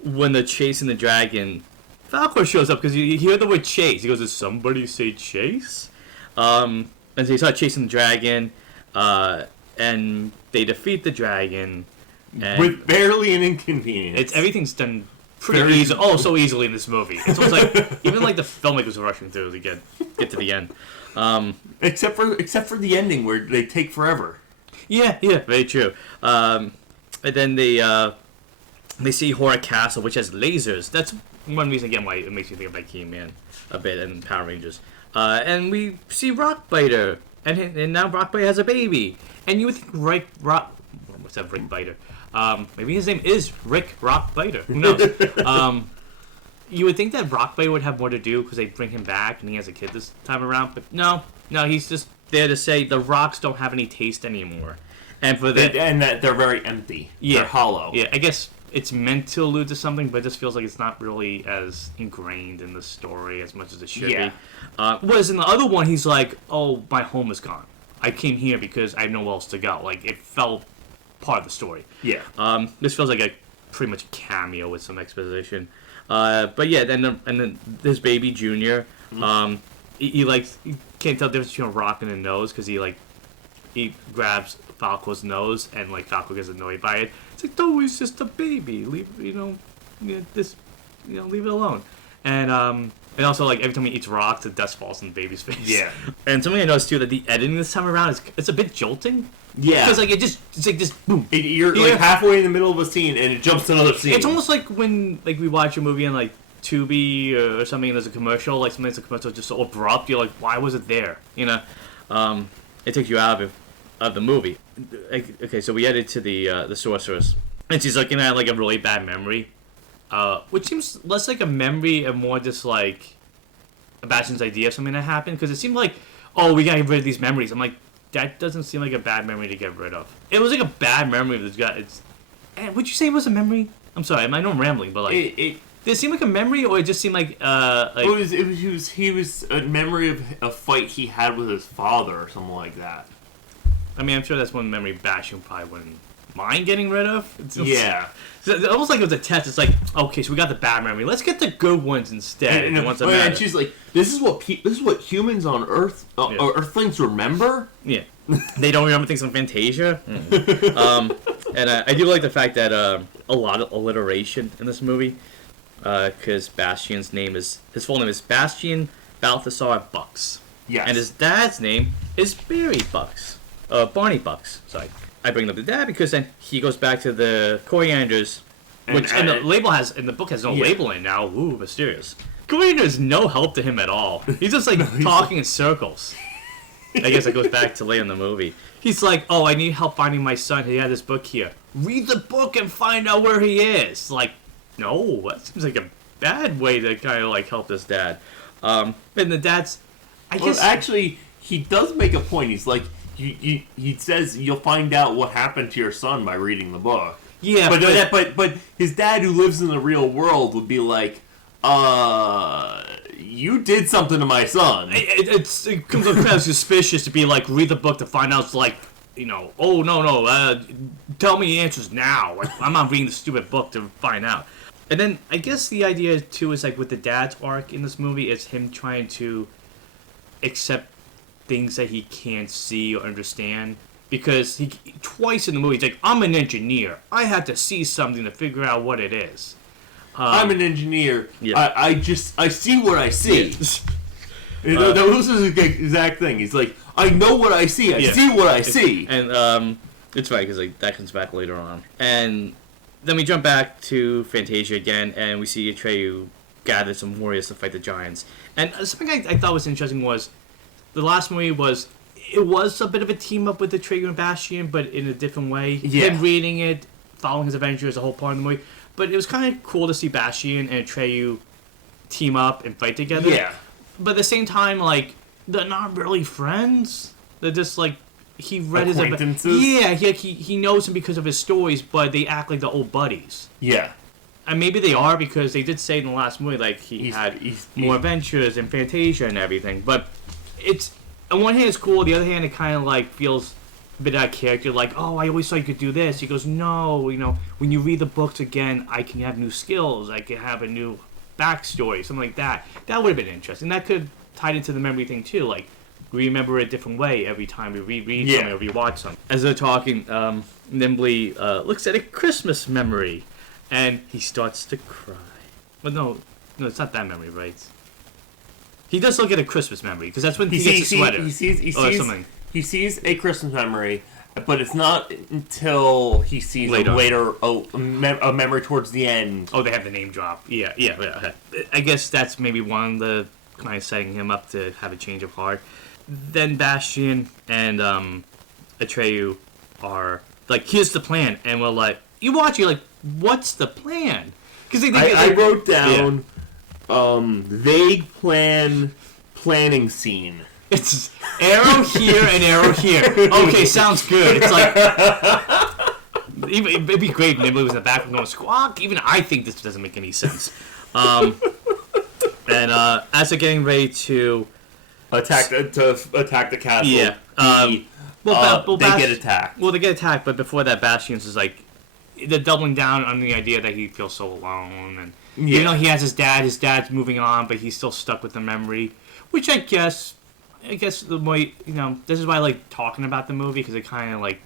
when they're chasing the dragon, Falcor shows up because you hear the word chase. He goes, "Did somebody say chase?" And so he starts chasing the dragon, and they defeat the dragon. And with barely an inconvenience. Everything's done pretty easy. Oh, so easily in this movie. It's almost like even like the filmmakers are rushing through to get to the end. Except for the ending where they take forever. Yeah, very true. And then they see Horak Castle, which has lasers. That's one reason again why it makes me think of like He-Man a bit and Power Rangers. And we see Rockbiter, and now Rockbiter has a baby. And you would think what's that, Rick Biter? Maybe his name is Rick Rockbiter. Who knows? You would think that Rockbiter would have more to do because they bring him back and he has a kid this time around, but no, he's just there to say the rocks don't have any taste anymore. And for that, and that they're very empty. Yeah, they're hollow. Yeah, I guess it's meant to allude to something, but it just feels like it's not really as ingrained in the story as much as it should be. Whereas in the other one, he's like, "Oh, my home is gone. I came here because I have nowhere else to go." Like it felt part of the story. Yeah. This feels like a pretty much a cameo with some exposition. But yeah, then this baby Junior, he can't tell the difference between a rock and a nose because he grabs Falco's nose and Falco gets annoyed by it. It's like, no, he's just a baby. Leave leave it alone. And also every time he eats rocks, the dust falls in the baby's face. Yeah. And something I noticed too that the editing this time around it's a bit jolting. Yeah. Because it's like just boom. You're halfway in the middle of a scene and it jumps to another scene. It's almost like when we watch a movie and Tubi or something and there's a commercial, sometimes the commercial is just so abrupt, you're like, why was it there? It takes you out of the movie. Okay, so we headed to the sorceress, and she's looking at a really bad memory, which seems less like a memory and more just like a Bastian's idea of something that happened, because it seemed like, oh, we gotta get rid of these memories. I'm like, that doesn't seem like a bad memory to get rid of. It was like a bad memory of this guy. And would you say it was a memory? I'm sorry, I know I'm rambling, but did it seem like a memory, or it just seemed like he was a memory of a fight he had with his father or something like that. I mean, I'm sure that's one memory Bastian probably wouldn't mind getting rid of. Yeah. It's almost like it was a test. It's like, okay, so we got the bad memory. Let's get the good ones instead. And she's like, this is what humans on Earth, Earthlings remember. Yeah. They don't remember things on Fantasia. And I do like the fact that a lot of alliteration in this movie, because Bastian's full name is Bastian Balthazar Bux. Yes. And his dad's name is Barry Bux. Barney Bux. Sorry. I bring up the dad because then he goes back to the corianders, which the label in the book has no label in now. Ooh, mysterious. Coriander is no help to him at all. He's just talking in circles. I guess it goes back to later in the movie. He's like, oh, I need help finding my son. He had this book here. Read the book and find out where he is. No, that seems like a bad way to kind of help this dad. And the dad's, I guess. Well, actually, he does make a point. He's like, he says you'll find out what happened to your son by reading the book. Yeah, but his dad, who lives in the real world, would be like, you did something to my son. It comes up kind of suspicious to be like, read the book to find out. It's like, oh no, tell me the answers now. I'm not reading the stupid book to find out. And then I guess the idea too is with the dad's arc in this movie, it's him trying to accept things that he can't see or understand, because he twice in the movie he's like, I'm an engineer, I had to see something to figure out what it is. I'm an engineer. Yeah. I see what I see. That was his exact thing. He's like, I know what I see. I see what I see. And it's funny because that comes back later on. And then we jump back to Fantasia again, and we see Atreyu gather some warriors to fight the giants. And something I thought was interesting was the last movie was a bit of a team up with Atreyu and Bastian, but in a different way. Yeah. Him reading it, following his adventure is a whole part of the movie. But it was kind of cool to see Bastian and Atreyu team up and fight together. Yeah. But at the same time, they're not really friends. They're just he read his acquaintances. Yeah, he knows him because of his stories, but they act like they're old buddies. Yeah. And maybe they are, because they did say in the last movie he had more adventures and Fantasia and everything. But it's, on one hand it's cool, the other hand it kind of feels a bit out of character. Oh, I always thought you could do this. He goes, no, when you read the books again, I can have new skills. I can have a new backstory, something like that. That would have been interesting. That could tie into the memory thing too. We remember it a different way every time we reread something or rewatch something. As they're talking, Nimbley looks at a Christmas memory, and he starts to cry. But no, it's not that memory, right? He does look at a Christmas memory, because that's when he gets a sweater. He sees a Christmas memory, but it's not until he sees later a memory towards the end. Oh, they have the name drop. Yeah. I guess that's maybe one of the kind of setting him up to have a change of heart. Then Bastian and Atreyu are like, here's the plan. And we're like, you watch, you're like, what's the plan? Because I wrote down vague planning scene. It's arrow here and arrow here. Okay, sounds good. It's like it'd be great if Nibbly was in the back going squawk. Even I think this doesn't make any sense. And as they're getting ready to attack the castle, yeah, they get attacked. Well, they get attacked, but before that, Bastian's is like they're doubling down on the idea that he feels so alone, and even though he has his dad's moving on, but he's still stuck with the memory. Which I guess the way this is why I like talking about the movie, because it kind of like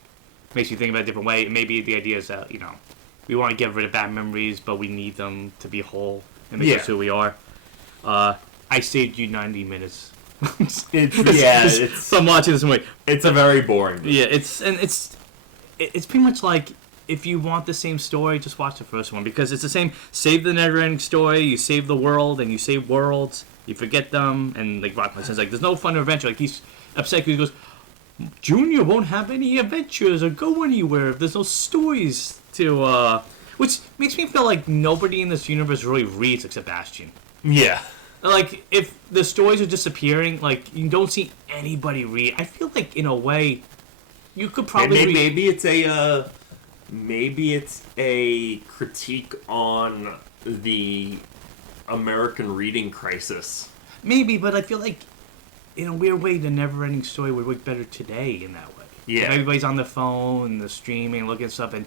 makes you think about it a different way. Maybe the idea is that we want to get rid of bad memories, but we need them to be whole and make us who we are. I saved you 90 minutes. I'm watching this movie. It's a very boring movie. Yeah, it's pretty much like, if you want the same story, just watch the first one, because it's the same. Save the NeverEnding Story, you save the world, and you save worlds, you forget them, and like Rockman says, like there's no fun or adventure. Like he's upset because he goes, Junior won't have any adventures or go anywhere if there's no stories to. Which makes me feel like nobody in this universe really reads except Bastian. Yeah. Like, if the stories are disappearing, like, you don't see anybody read. I feel like, in a way, you could probably maybe it's a critique on the American reading crisis. Maybe, but I feel like, in a weird way, the NeverEnding Story would work better today in that way. Yeah. If everybody's on their phone, they're streaming, looking at stuff, and,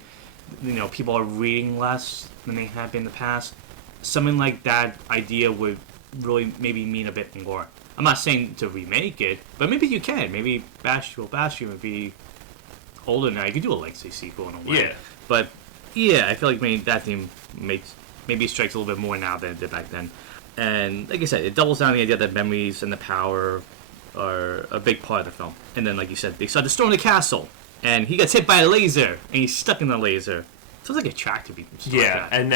people are reading less than they have been in the past. Something like that idea would really maybe mean a bit more. I'm not saying to remake it, but maybe you can. Maybe Bastian would be older now. You could do a legacy sequel in a way. Yeah. But yeah, I feel like maybe that theme maybe strikes a little bit more now than it did back then. And like I said, it doubles down the idea that memories and the power are a big part of the film. And then, like you said, they start to storm the castle, and he gets hit by a laser, and he's stuck in the laser. Sounds like a tractor beat. Yeah, and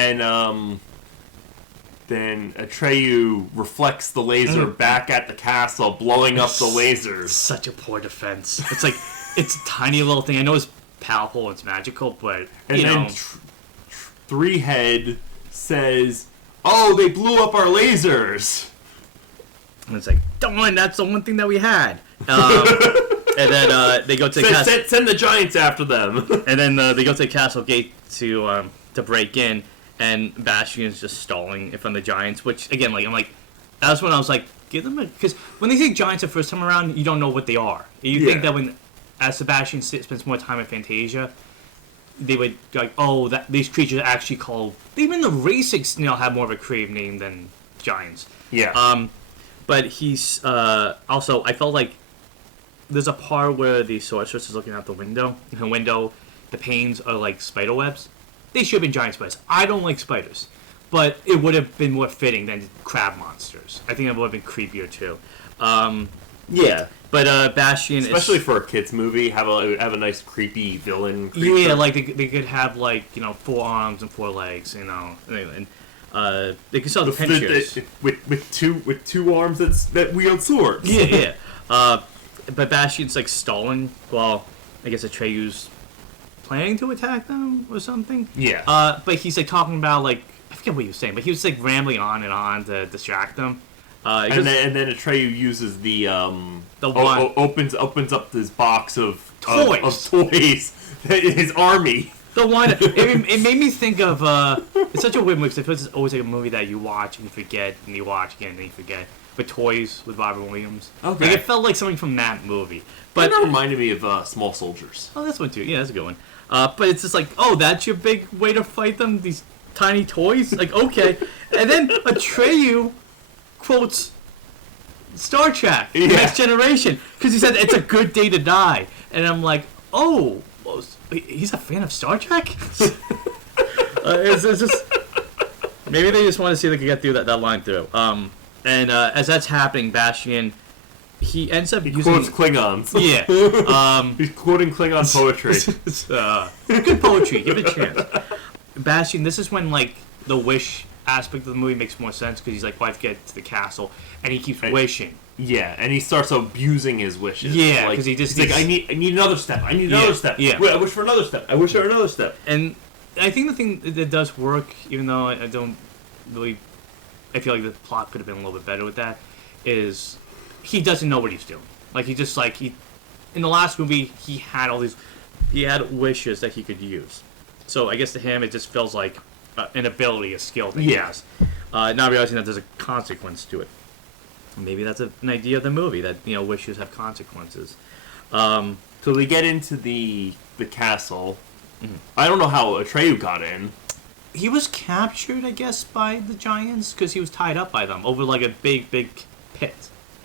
then Atreyu reflects the laser back at the castle, blowing up the lasers. Such a poor defense. It's like, it's a tiny little thing. I know it's powerful, it's magical, but, and then Three-Head says, "Oh, they blew up our lasers!" And it's like, darn, that's the one thing that we had. And then they go to the castle. Send the giants after them. And then they go to the castle gate to break in. And Bastian's just stalling in front of the giants, which, again, like, I'm like, that's when I was like, give them a... Because when they say giants the first time around, you don't know what they are. You think that as Sebastian spends more time at Fantasia, they would, like, these creatures are actually called... Even the Racings, have more of a creative name than giants. Yeah. But he's... also, I felt like there's a part where the sorceress is looking out the window. In her window, the panes are like spider webs. They should have been giant spiders. I don't like spiders. But it would have been more fitting than crab monsters. I think it would have been creepier, too. Yeah. But Bastian... Especially for a kid's movie, have a nice creepy villain creature. Yeah, like they could have, like, 4 arms and 4 legs, and they could sell the pinchers. With two arms that wield swords. Yeah. But Bastian's, like, stalling. Well, I guess Atreyu's planning to attack them or something. Yeah. But he's like talking about, like, I forget what he was saying, but he was like rambling on and on to distract them. And then Atreyu uses opens up this box of toys. His army. The one it made me think of it's such a weird movie because it's always like a movie that you watch and you forget and you watch again and you forget. But Toys with Robert Williams. Okay. Like, it felt like something from that movie. But it reminded me of Small Soldiers. Oh, that's one too. Yeah, that's a good one. But it's just like, oh, that's your big way to fight them? These tiny toys? Like, okay. And then Atreyu quotes Star Trek, Next Generation, because he said it's a good day to die. And I'm like, oh, well, he's a fan of Star Trek? It's just... Maybe they just want to see if they can get through that line through. And as that's happening, Bastian... He ends up using... quotes Klingons. Yeah. He's quoting Klingon poetry. Good poetry. Give it a chance. Bastian, this is when, like, the wish aspect of the movie makes more sense, because he's like, well, I have to get to the castle, and he keeps wishing. Yeah, and he starts abusing his wishes. Yeah, because he's like, I need another step. I need another step. Yeah. Wait, I wish for another step. I wish for another step. And I think the thing that does work, even though I don't really... I feel like the plot could have been a little bit better with that, is... He doesn't know what he's doing. Like he in the last movie he had wishes that he could use. So I guess to him it just feels like an ability, a skill that he has. Not realizing that there's a consequence to it. Maybe that's an idea of the movie, that wishes have consequences. So they get into the castle. Mm-hmm. I don't know how Atreyu got in. He was captured, I guess, by the giants because he was tied up by them over like a big pit.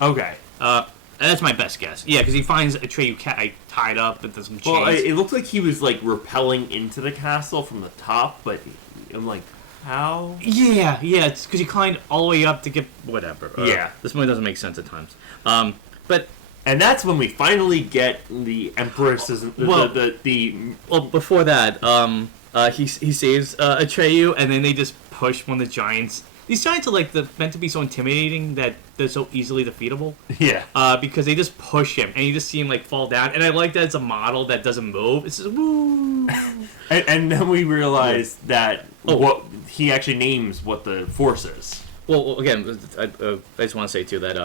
Okay. That's my best guess. Yeah, because he finds Atreyu tied up with some chains. Well, it looked like he was like rappelling into the castle from the top, but I'm like, how? Yeah, it's because he climbed all the way up to get whatever. Yeah. This movie doesn't make sense at times. But and that's when we finally get the Empress's Well, before that, he saves Atreyu, and then they just push one of the giants. These giants are like meant to be so intimidating that they're so easily defeatable. Yeah. Because they just push him, and you just see him like fall down. And I like that it's a model that doesn't move. It's just woo. and then we realize that what he actually names what the force is. Well, again, I just want to say too that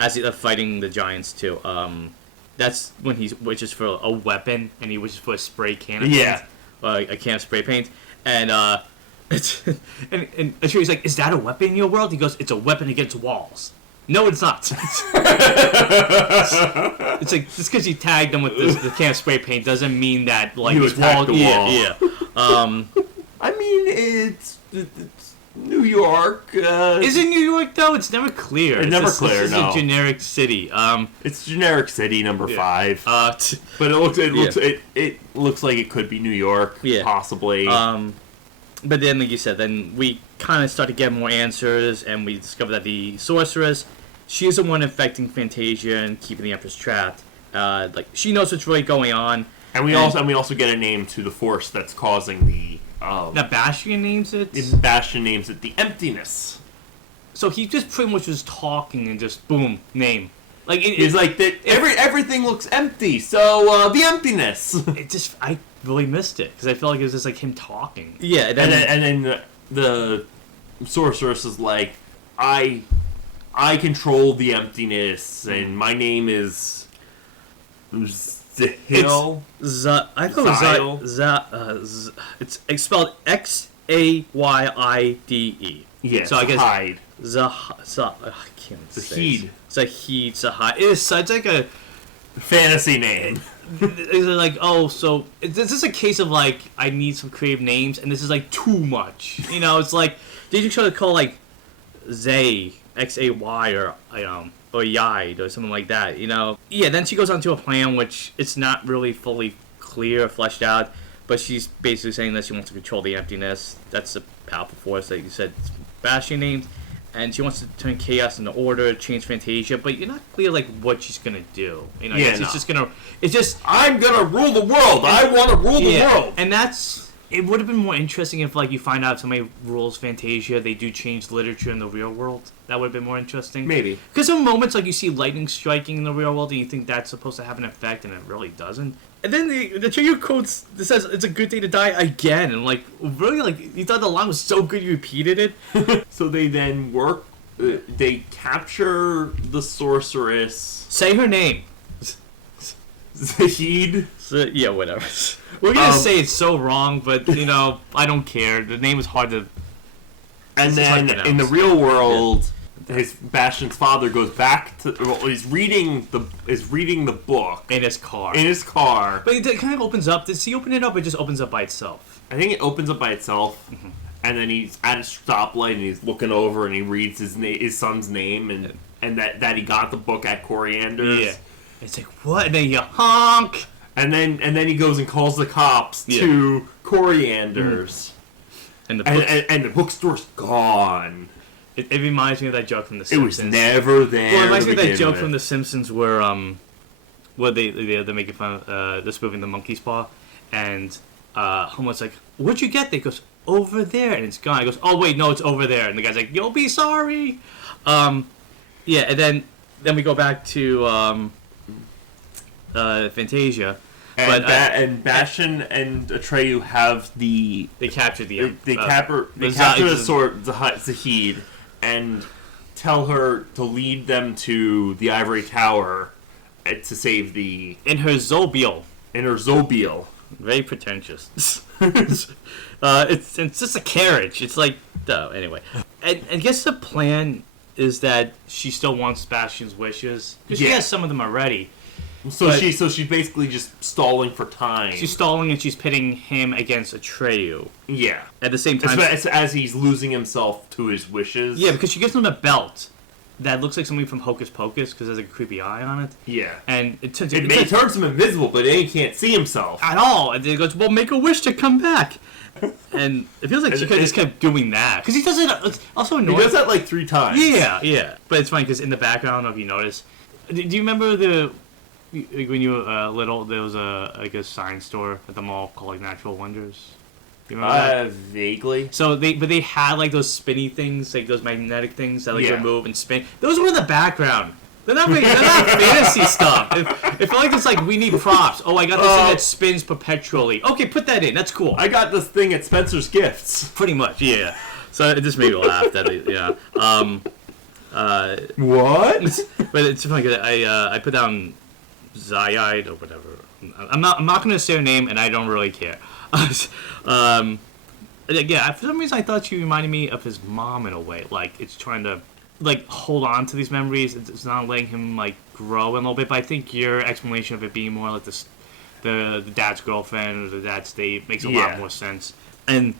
as he's fighting the giants too, that's when he wishes for a weapon, and he wishes for a spray can. Of paint, a can of spray paint, and and Atreyu's like, "Is that a weapon in your world?" He goes, "It's a weapon against walls." No, it's not. It's like just because you tagged them with the can of spray paint doesn't mean that like you attack the wall. Yeah. I mean, it's New York. Is it New York though? It's never clear. It's never clear. It's a generic city. It's generic city number 5. But it looks like it could be New York, possibly. But then, like you said, then we kind of start to get more answers, and we discover that the sorceress, she is the one infecting Fantasia and keeping the Empress trapped. Like she knows what's really going on. And we also get a name to the force that's causing the. That Bastian names it. Bastian names it the Emptiness. So he just pretty much was talking and just boom, name. Like it's like that. Everything looks empty. So the Emptiness. I really missed it because I felt like it was just like him talking. Yeah, and then the sorceress is like, I control the Emptiness, and my name is Zahil. It's spelled Xayide. Yeah, so I guess Xayide. I can't say. Zahid. It's like a fantasy name. Is it like, so this is a case of like I need some creative names, and this is like too much. It's like did you try to call like Zay Xay or Xayide or something like that? Yeah. Then she goes on to a plan which it's not really fully clear, fleshed out, but she's basically saying that she wants to control the Emptiness. That's a powerful force that you said Bastian named. And she wants to turn chaos into order, change Fantasia, but you're not clear like what she's gonna do. She's just gonna. It's just I'm gonna rule the world. I want to rule the world. And it would have been more interesting if like you find out somebody rules Fantasia, they do change literature in the real world. That would have been more interesting. Maybe because some moments like you see lightning striking in the real world, and you think that's supposed to have an effect, and it really doesn't. And then the trigger quotes that says it's a good day to die again, and like really like you thought the line was so good you repeated it. So they then they capture the sorceress. Say her name. Zahid. Yeah, whatever. We're gonna say it's so wrong, but I don't care. The name is hard to. And then in the real world, his Bastian's father goes back to. Well, he's reading the book in his car. But it kind of opens up. Does he open it up, or it just opens up by itself? I think it opens up by itself. Mm-hmm. And then he's at a stoplight and he's looking over and he reads his son's name and that he got the book at Coriander's. Yeah. It's like, what? And then you honk. And then he goes and calls the cops to Coriander's. And the bookstore's gone. It reminds me of that joke from The Simpsons. It was never there. Well, it reminds me of that joke from The Simpsons where they're making fun of they're spoofing the monkey's paw, and Homer's like, "What'd you get?" They goes, "Over there," and it's gone. He goes, "Oh wait, no, it's over there," and the guy's like, "You'll be sorry." And then we go back to Fantasia. And Bastian and Atreyu have they capture the sword Zahid and tell her to lead them to the ivory tower to save the In her Zobiel. in her Zobiel. Very pretentious. It's just a carriage. It's like, anyway. And I guess the plan is that she still wants Bastian's wishes. Because she has some of them already. So she's basically just stalling for time. She's stalling and she's pitting him against Atreyu. Yeah. At the same time... As he's losing himself to his wishes. Yeah, because she gives him a belt that looks like something from Hocus Pocus because there's a creepy eye on it. Yeah. And it turns him invisible, but then he can't see himself. At all. And then he goes, well, make a wish to come back. And it feels like she just kept doing that. Because he does it... It's also annoying. He does that like 3 times. Yeah. But it's funny because in the background, I don't know if you noticed... Do you remember when you were little, there was a science store at the mall called like Natural Wonders? You remember that? Vaguely. So they had like those spinny things, like those magnetic things that like remove and spin. Those were in the background. They're not fantasy stuff. It felt like it's like we need props. Oh, I got this thing that spins perpetually. Okay, put that in. That's cool. I got this thing at Spencer's Gifts. Pretty much, yeah. So it just made me laugh. What? But it's funny because I put down Xayide or whatever. I'm not going to say her name, and I don't really care. Yeah, for some reason I thought she reminded me of his mom in a way. Like it's trying to like hold on to these memories. It's not letting him like grow a little bit. But I think your explanation of it being more like this, the dad's girlfriend or the dad's date makes a lot more sense. And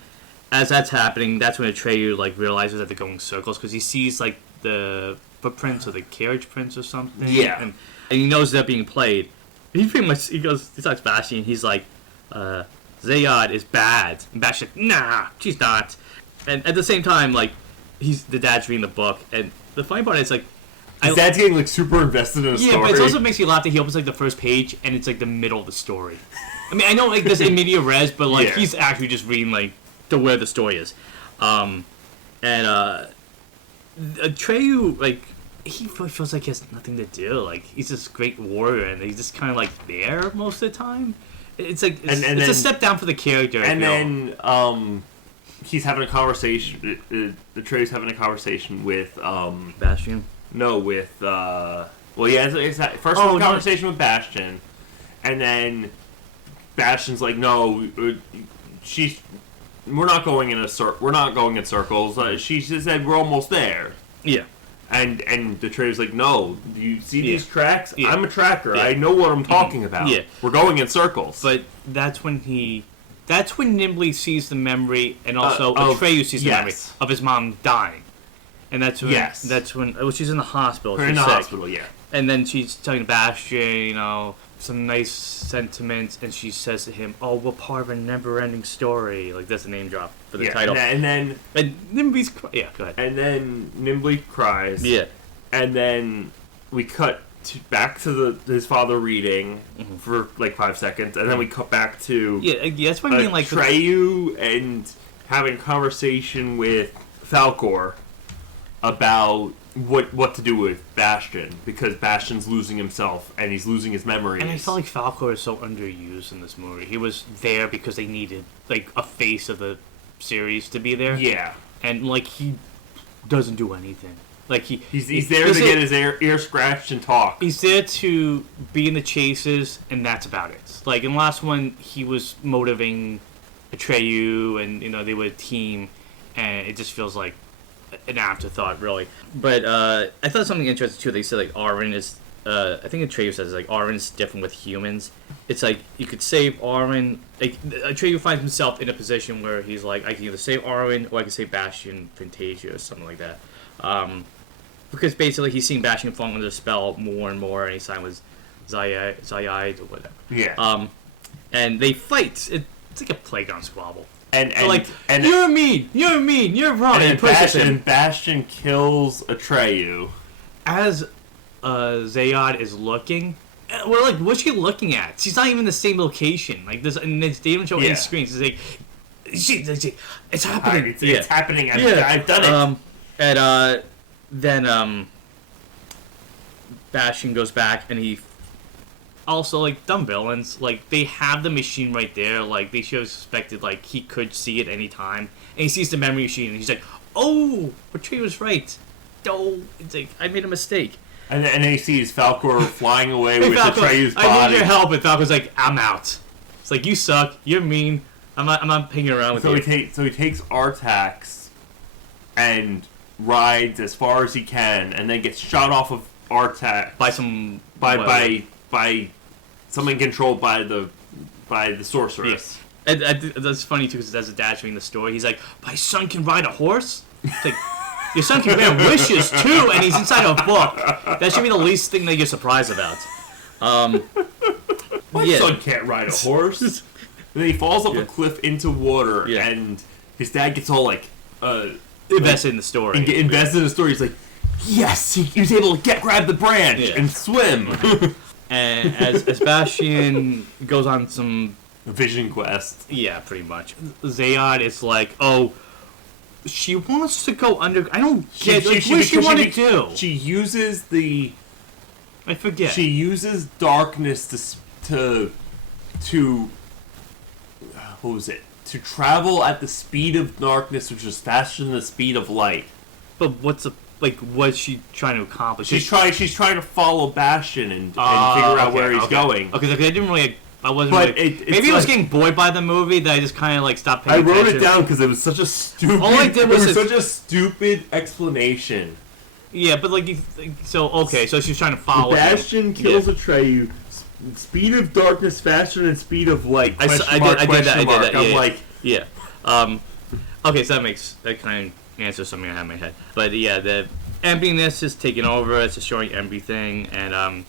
as that's happening, that's when Atreyu like realizes that they're going circles because he sees like the footprints of the carriage prints or something. Yeah, and he knows they're being played. He pretty much he talks Bastian. He's like, Xayide is bad. And Bastian's like, nah, she's not. And at the same time, like, the dad's reading the book, and the funny part is like, his dad's getting like super invested in a story. Yeah, but it also makes you laugh that he opens like the first page, and it's like the middle of the story. I mean, I know like there's in media res, but like he's actually just reading like to where the story is. Atreyu, like, he feels like he has nothing to do. Like, he's this great warrior, and he's just kind of like there most of the time. It's like it's a step down for the character. And then he's having a conversation. Atreyu's having a conversation with Bastian. No, with it's first a conversation with Bastian, and then Bastian's like, no, we're not going in we're not going in circles. She said we're almost there. Yeah. And Atreyu's like, no, do you see these tracks? Yeah. I'm a tracker. Yeah. I know what I'm talking about. Yeah. We're going in circles. But that's when Nimbly sees the memory, and also Atreyu sees the memory of his mom dying. And that's when she's in the hospital. She's in the hospital, yeah. And then she's telling Bastian, some nice sentiments, and she says to him, "Oh, we're part of a never-ending story." Like that's a name drop for the title. And Nimbly's go ahead. And then Nimbly cries. Yeah. And then we cut back to his father reading for like 5 seconds, and then we cut back to that's what I mean. Like Atreyu and having a conversation with Falkor about what to do with Bastian, because Bastian's losing himself and he's losing his memories. And I felt like Falkor is so underused in this movie. He was there because they needed like a face of the series to be there. Yeah. And like he doesn't do anything. Like he's there to get his ear scratched and talk. He's there to be in the chases, and that's about it. Like in the last one, he was motivating Atreyu, and they were a team, and it just feels like an afterthought, really. But I thought something interesting too. They said like Arwen is, I think Atreyu says like Arwen's different with humans. It's like you could save Arwen. Like Atreyu finds himself in a position where he's like, I can either save Arwen or I can save Bastian, Fantasia, or something like that. Because basically he's seen Bastian falling under the spell more and more, and he signed with Xayide or whatever. Yeah. And they fight. It's like a playground squabble. And you're mean, you're wrong. And Bastian kills Atreyu. As Xayide is looking, we're like, what's she looking at? She's not even in the same location. Like this, and they don't show any screens. It's like, it's happening. It's happening. I've done it. And then Bastian goes back, and he also, like, dumb villains, like, they have the machine right there. Like, they should have suspected, like, he could see it any time. And he sees the memory machine, and he's like, oh, Atreyu was right. Oh, it's like, I made a mistake. And then he sees Falcor flying away Hey, with Falcor, Atreyu's body. I need your help, and Falcor's like, I'm out. It's like, you suck, you're mean, I'm not hanging around with you. So he takes Artax and rides as far as he can, and then gets shot off of Artax By some... by something controlled by the sorceress. Yeah. That's funny, too, because as a dad reading the story, he's like, my son can ride a horse? It's like, your son can grant wishes, too, and he's inside a book. That should be the least thing that you're surprised about. My son can't ride a horse. And then he falls off a cliff into water, and his dad gets all, like... invested in the story. Invested in the story. He's like, yes, he was able to grab the branch and swim. And as Bastian goes on some... vision quest. Yeah, pretty much. Xayide is like, oh... She wants to go under. I don't get. What does she want to do? She uses the. I forget. She uses darkness to. What was it? To travel at the speed of darkness, which is faster than the speed of light. But what's she trying to accomplish? She's trying to follow Bastian and figure out where he's going. Okay, I didn't really. I wasn't. Maybe I was getting bored by the movie that I just kind of like stopped paying attention. I wrote it down because it was such a stupid. All I did was such a stupid explanation. Yeah, but so she's trying to follow. Bastian kills Atreyu. Speed of darkness faster than speed of light. I did that. I'm like, yeah. Okay, so that kind of answers something I had in my head. But yeah, the emptiness is taking over. It's destroying everything, and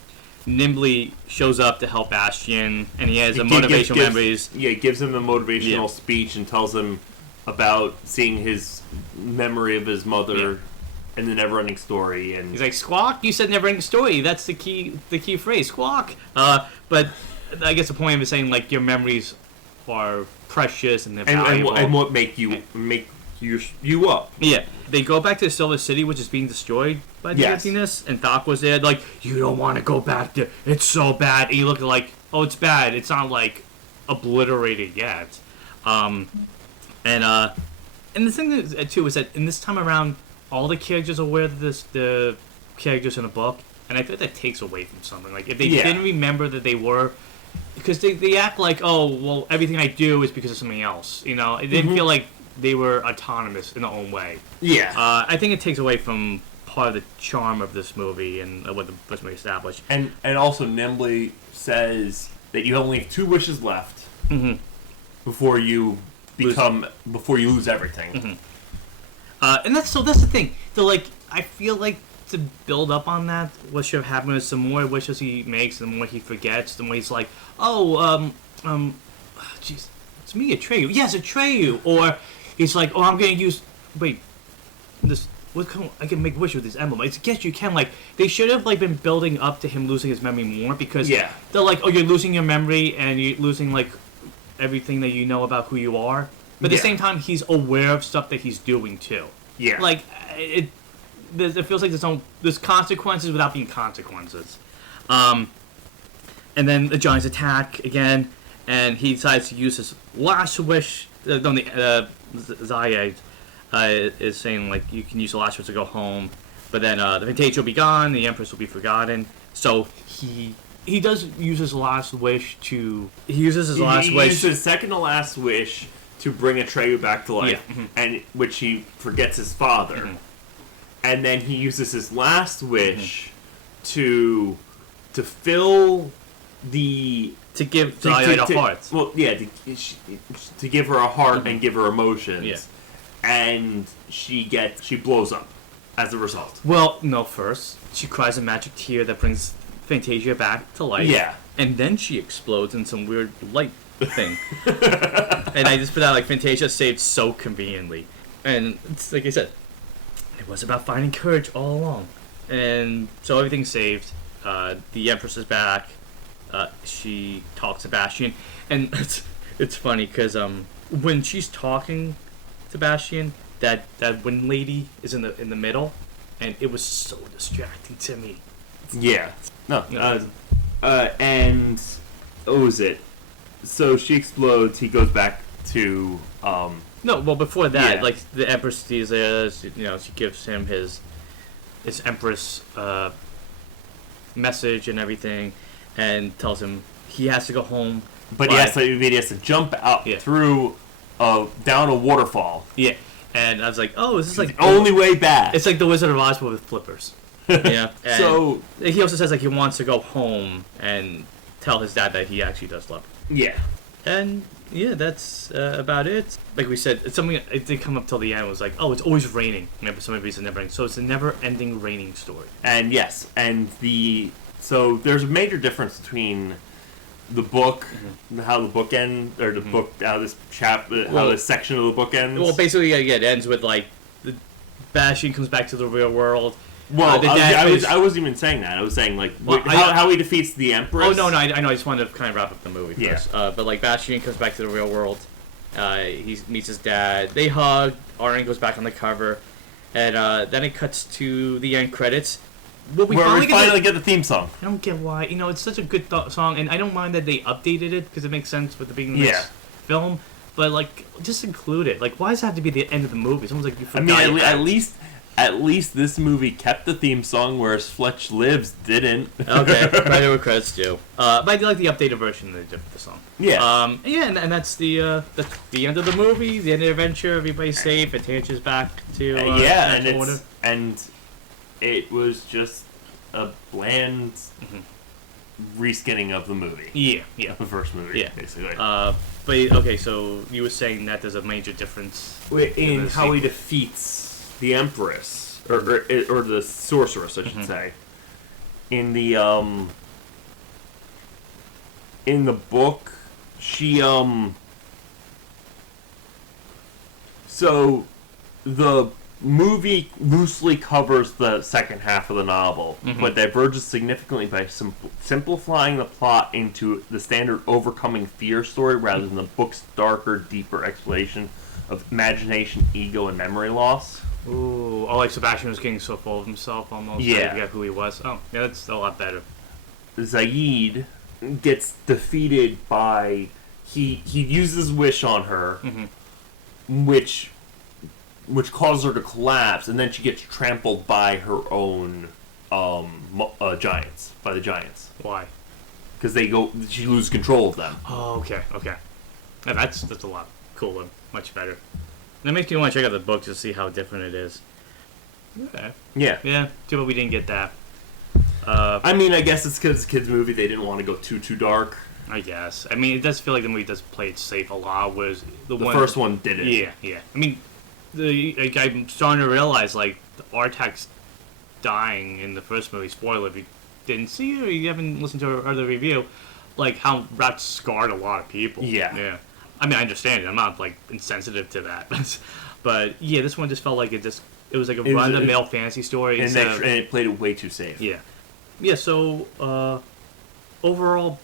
Nimbly shows up to help Bastian, and he has motivational memories. Yeah, gives him a motivational speech and tells him about seeing his memory of his mother in the NeverEnding Story. And he's like, "Squawk! You said NeverEnding Story. That's the key phrase. Squawk!" But I guess the point of it is saying like your memories are precious and they're valuable. And what make you up. Yeah. They go back to the Silver City, which is being destroyed by the emptiness, and Doc was there, like, you don't want to go back there, it's so bad, and you look like, oh, it's bad, it's not, like, obliterated yet. And the thing that, too, is that in this time around, all the characters are aware of the characters in the book, and I feel that takes away from something. Like, if they didn't remember that they were, because they act like, oh, well, everything I do is because of something else, you know? It didn't feel like they were autonomous in their own way. Yeah. I think it takes away from part of the charm of this movie and what the first movie established. And also, Nimbly says that you only have 2 wishes left before you lose everything. And that's the thing. So, like, I feel like to build up on that, what should have happened is the more wishes he makes, the more he forgets, the more he's like, jeez, it's me, Atreyu. Yes, Atreyu. Or he's like, oh, I'm gonna use. Wait, this. I can make a wish with this emblem. It's yes, you can. Like they should have been building up to him losing his memory more because they're like, oh, you're losing your memory and you're losing like everything that you know about who you are. But at the same time, he's aware of stuff that he's doing too. Yeah. Like it feels like there's consequences without being consequences. And then the giants attack again, and he decides to use his last wish. Xayide is saying like you can use the last wish to go home, but then the Fantasia will be gone, the Empress will be forgotten. So he does use his last wish to. He uses his second to last wish to bring Atreyu back to life, and which he forgets his father, and then he uses his last wish to fill the. To give Xayide a heart. Well, yeah, to give her a heart and give her emotions. Yeah. And she blows up as a result. Well, no, first, she cries a magic tear that brings Fantasia back to life. Yeah. And then she explodes in some weird light thing. And I just put out, like, Fantasia saved so conveniently. And, it's, like I said, it was about finding courage all along. And so everything's saved. The Empress is back. She talks to Bastian, and it's funny because when she's talking to Bastian, that wind lady is in the middle, and it was so distracting to me. Yeah. No. And what was it? So she explodes. He goes back to. No, well before that, like the Empress sees she gives him his Empress message and everything, and tells him he has to go home. But he has to jump out through down a waterfall. Yeah, and I was like, oh, is this like the only way back? It's like the Wizard of Oz but with flippers. Yeah. And so he also says like he wants to go home and tell his dad that he actually does love him. Yeah. And yeah, that's about it. Like we said, it's something it did come up till the end. It was like, oh, it's always raining. For some reason, never-ending. So it's a never-ending raining story. And yes, so there's a major difference between the book, how the book ends, or the book, how this how this section of the book ends. Well, basically, yeah, it ends with like the Bastian comes back to the real world. Well, I wasn't even saying that. I was saying like how he defeats the Empress. Oh no, I know. I just wanted to kind of wrap up the movie first. But like Bastian comes back to the real world. He meets his dad. They hug. Arlen goes back on the cover, and then it cuts to the end credits. Where we finally get the theme song. I don't get why. It's such a good song, and I don't mind that they updated it because it makes sense with the beginning of this film. But like, just include it. Like, why does it have to be the end of the movie? Someone's like, you forgot. I mean, at least this movie kept the theme song, whereas Fletch Lives didn't. Okay, right where credits do. But I do like the updated version of the song. Yeah. And that's the end of the movie, the end of the adventure. Everybody's safe. Fantasia's back to order. And it was just a bland reskinning of the movie. Yeah. The first movie, basically. But okay, so you were saying that there's a major difference in how he defeats the Empress, or the sorceress, I should say. In the book, she so the movie loosely covers the second half of the novel, but diverges significantly by simplifying the plot into the standard overcoming fear story rather than the book's darker, deeper exploration of imagination, ego, and memory loss. Ooh, like Sebastian was getting so full of himself almost. Yeah. I forgot who he was. Oh, yeah, that's a lot better. Xayide gets defeated by... He uses wish on her, which causes her to collapse, and then she gets trampled by her own giants, by the giants. Why? Because she loses control of them. Oh, okay. Yeah, that's a lot cooler, much better. That makes me want to check out the book to see how different it is. Okay. Yeah. Yeah, too bad we didn't get that. I mean, I guess it's because it's a kid's movie, they didn't want to go too dark. I guess. I mean, it does feel like the movie does play it safe a lot, whereas the first one didn't. Yeah. I mean, I'm starting to realize, like, the Artax dying in the first movie, spoiler if you didn't see it or you haven't listened to our other review, like, how that scarred a lot of people. Yeah. I mean, I understand it. I'm not, like, insensitive to that. But, yeah, this one just felt like it was like a run-of-the-mill fantasy story. And it played it way too safe. Yeah. Yeah, so, overall,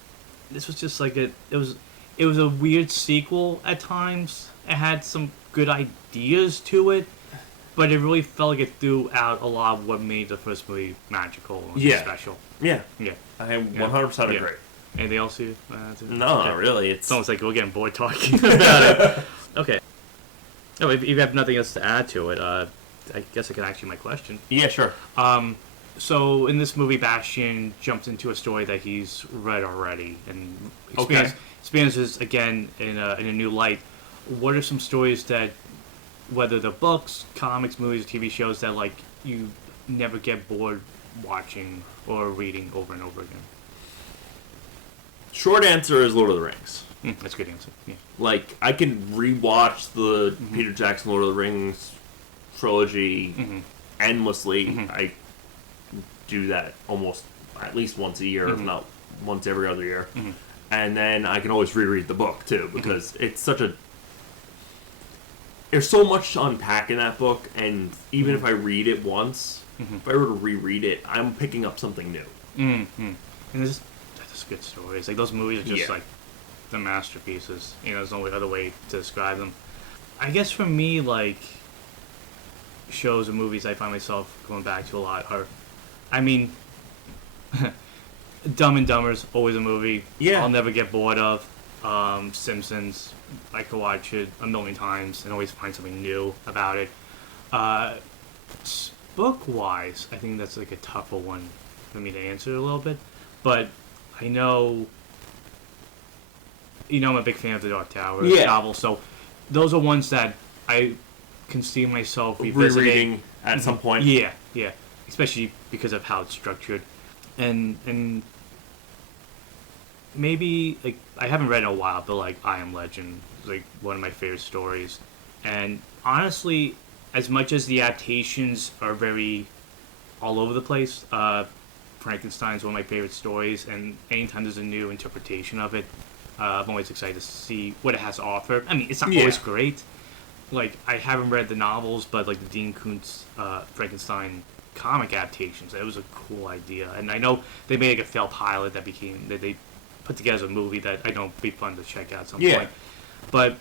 this was just like it was a weird sequel at times. It had some good ideas to it, but it really felt like it threw out a lot of what made the first movie magical and special. Yeah. Yeah. I 100% agree. Anything else you? No, not really. It's almost like we're getting bored talking about it. Okay. Oh, if you have nothing else to add to it, I guess I can ask you my question. Yeah, sure. So in this movie, Bastian jumps into a story that he's read already and experiences again in a new light. What are some stories that, whether the books, comics, movies, TV shows, that like you never get bored watching or reading over and over again? Short answer is Lord of the Rings. That's a good answer. Yeah. Like, I can rewatch the Peter Jackson Lord of the Rings trilogy endlessly. I do that almost at least once a year, if not once every other year. And then I can always reread the book, too, because it's such a... There's so much to unpack in that book, and even if I read it once, if I were to reread it, I'm picking up something new. And there's just good stories. Like, those movies are just, like, the masterpieces. There's no other way to describe them. I guess for me, like, shows or movies I find myself going back to a lot are... I mean, Dumb and Dumber's always a movie I'll never get bored of. Simpsons, I could watch it a million times and always find something new about it. Book-wise, I think that's like a tougher one for me to answer a little bit. But I know, I'm a big fan of the Dark Tower novel, so those are ones that I can see myself rereading at some point. Yeah, especially because of how it's structured, and maybe like I haven't read in a while, but like I Am Legend is like one of my favorite stories, and honestly, as much as the adaptations are very all over the place, Frankenstein's one of my favorite stories, and anytime there's a new interpretation of it, I'm always excited to see what it has to offer. I mean, it's not always great. Like, I haven't read the novels, but like the Dean Koontz Frankenstein comic adaptations, it was a cool idea. And I know they made like a failed pilot that they put together as a movie that I know would be fun to check out at some point. But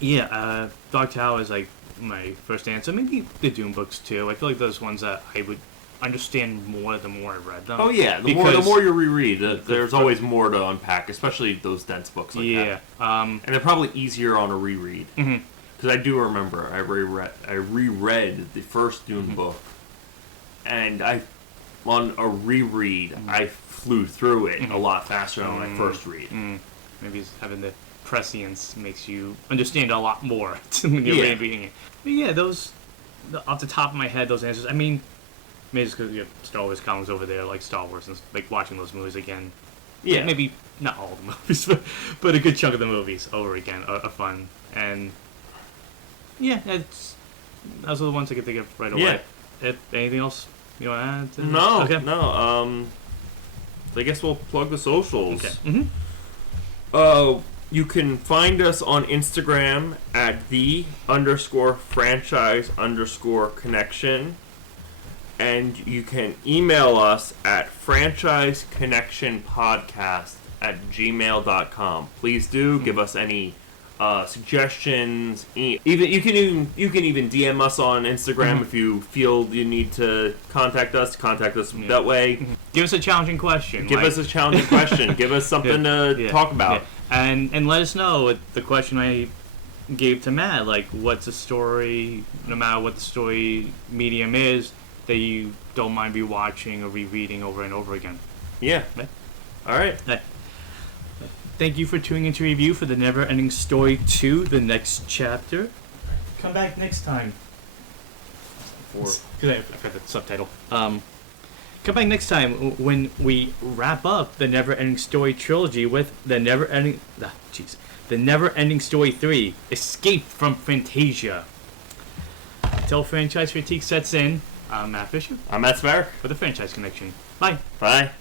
yeah, Dark Tower is like my first answer. Maybe the Doom books too. I feel like those ones that I would understand more the more I read them. Oh yeah, the more you reread, there's always more to unpack, especially those dense books like that. And they're probably easier on a reread. Because I do remember I reread the first Dune book, and on a reread I flew through it a lot faster than my first read. Maybe having the prescience makes you understand a lot more when you're rereading it. But yeah, those off the top of my head, those answers. I mean, maybe it's because you have Star Wars comics over there, like Star Wars, and like watching those movies again. Yeah, maybe not all the movies, but a good chunk of the movies over again are fun. And yeah, those are the ones I could think of right away. If anything else you want to add? No. I guess we'll plug the socials. Okay. You can find us on Instagram at _franchise_connection. And you can email us at franchiseconnectionpodcast@gmail.com. Please do give us any suggestions. You can even DM us on Instagram if you feel you need to contact us. Contact us that way. Give us a challenging question. Give us a challenging question. Give us something to talk about. And let us know the question I gave to Matt. Like, what's a story, no matter what the story medium is, that you don't mind rewatching or rereading over and over again. Yeah. Okay. All right. Thank you for tuning into review for the NeverEnding Story 2, the next chapter. Come back next time. Because I forgot the subtitle. Come back next time when we wrap up the NeverEnding Story trilogy with the NeverEnding Story 3, Escape from Fantasia. Until franchise fatigue sets in, I'm Matt Fisher. I'm Matt Spare. For the Franchise Connection. Bye. Bye.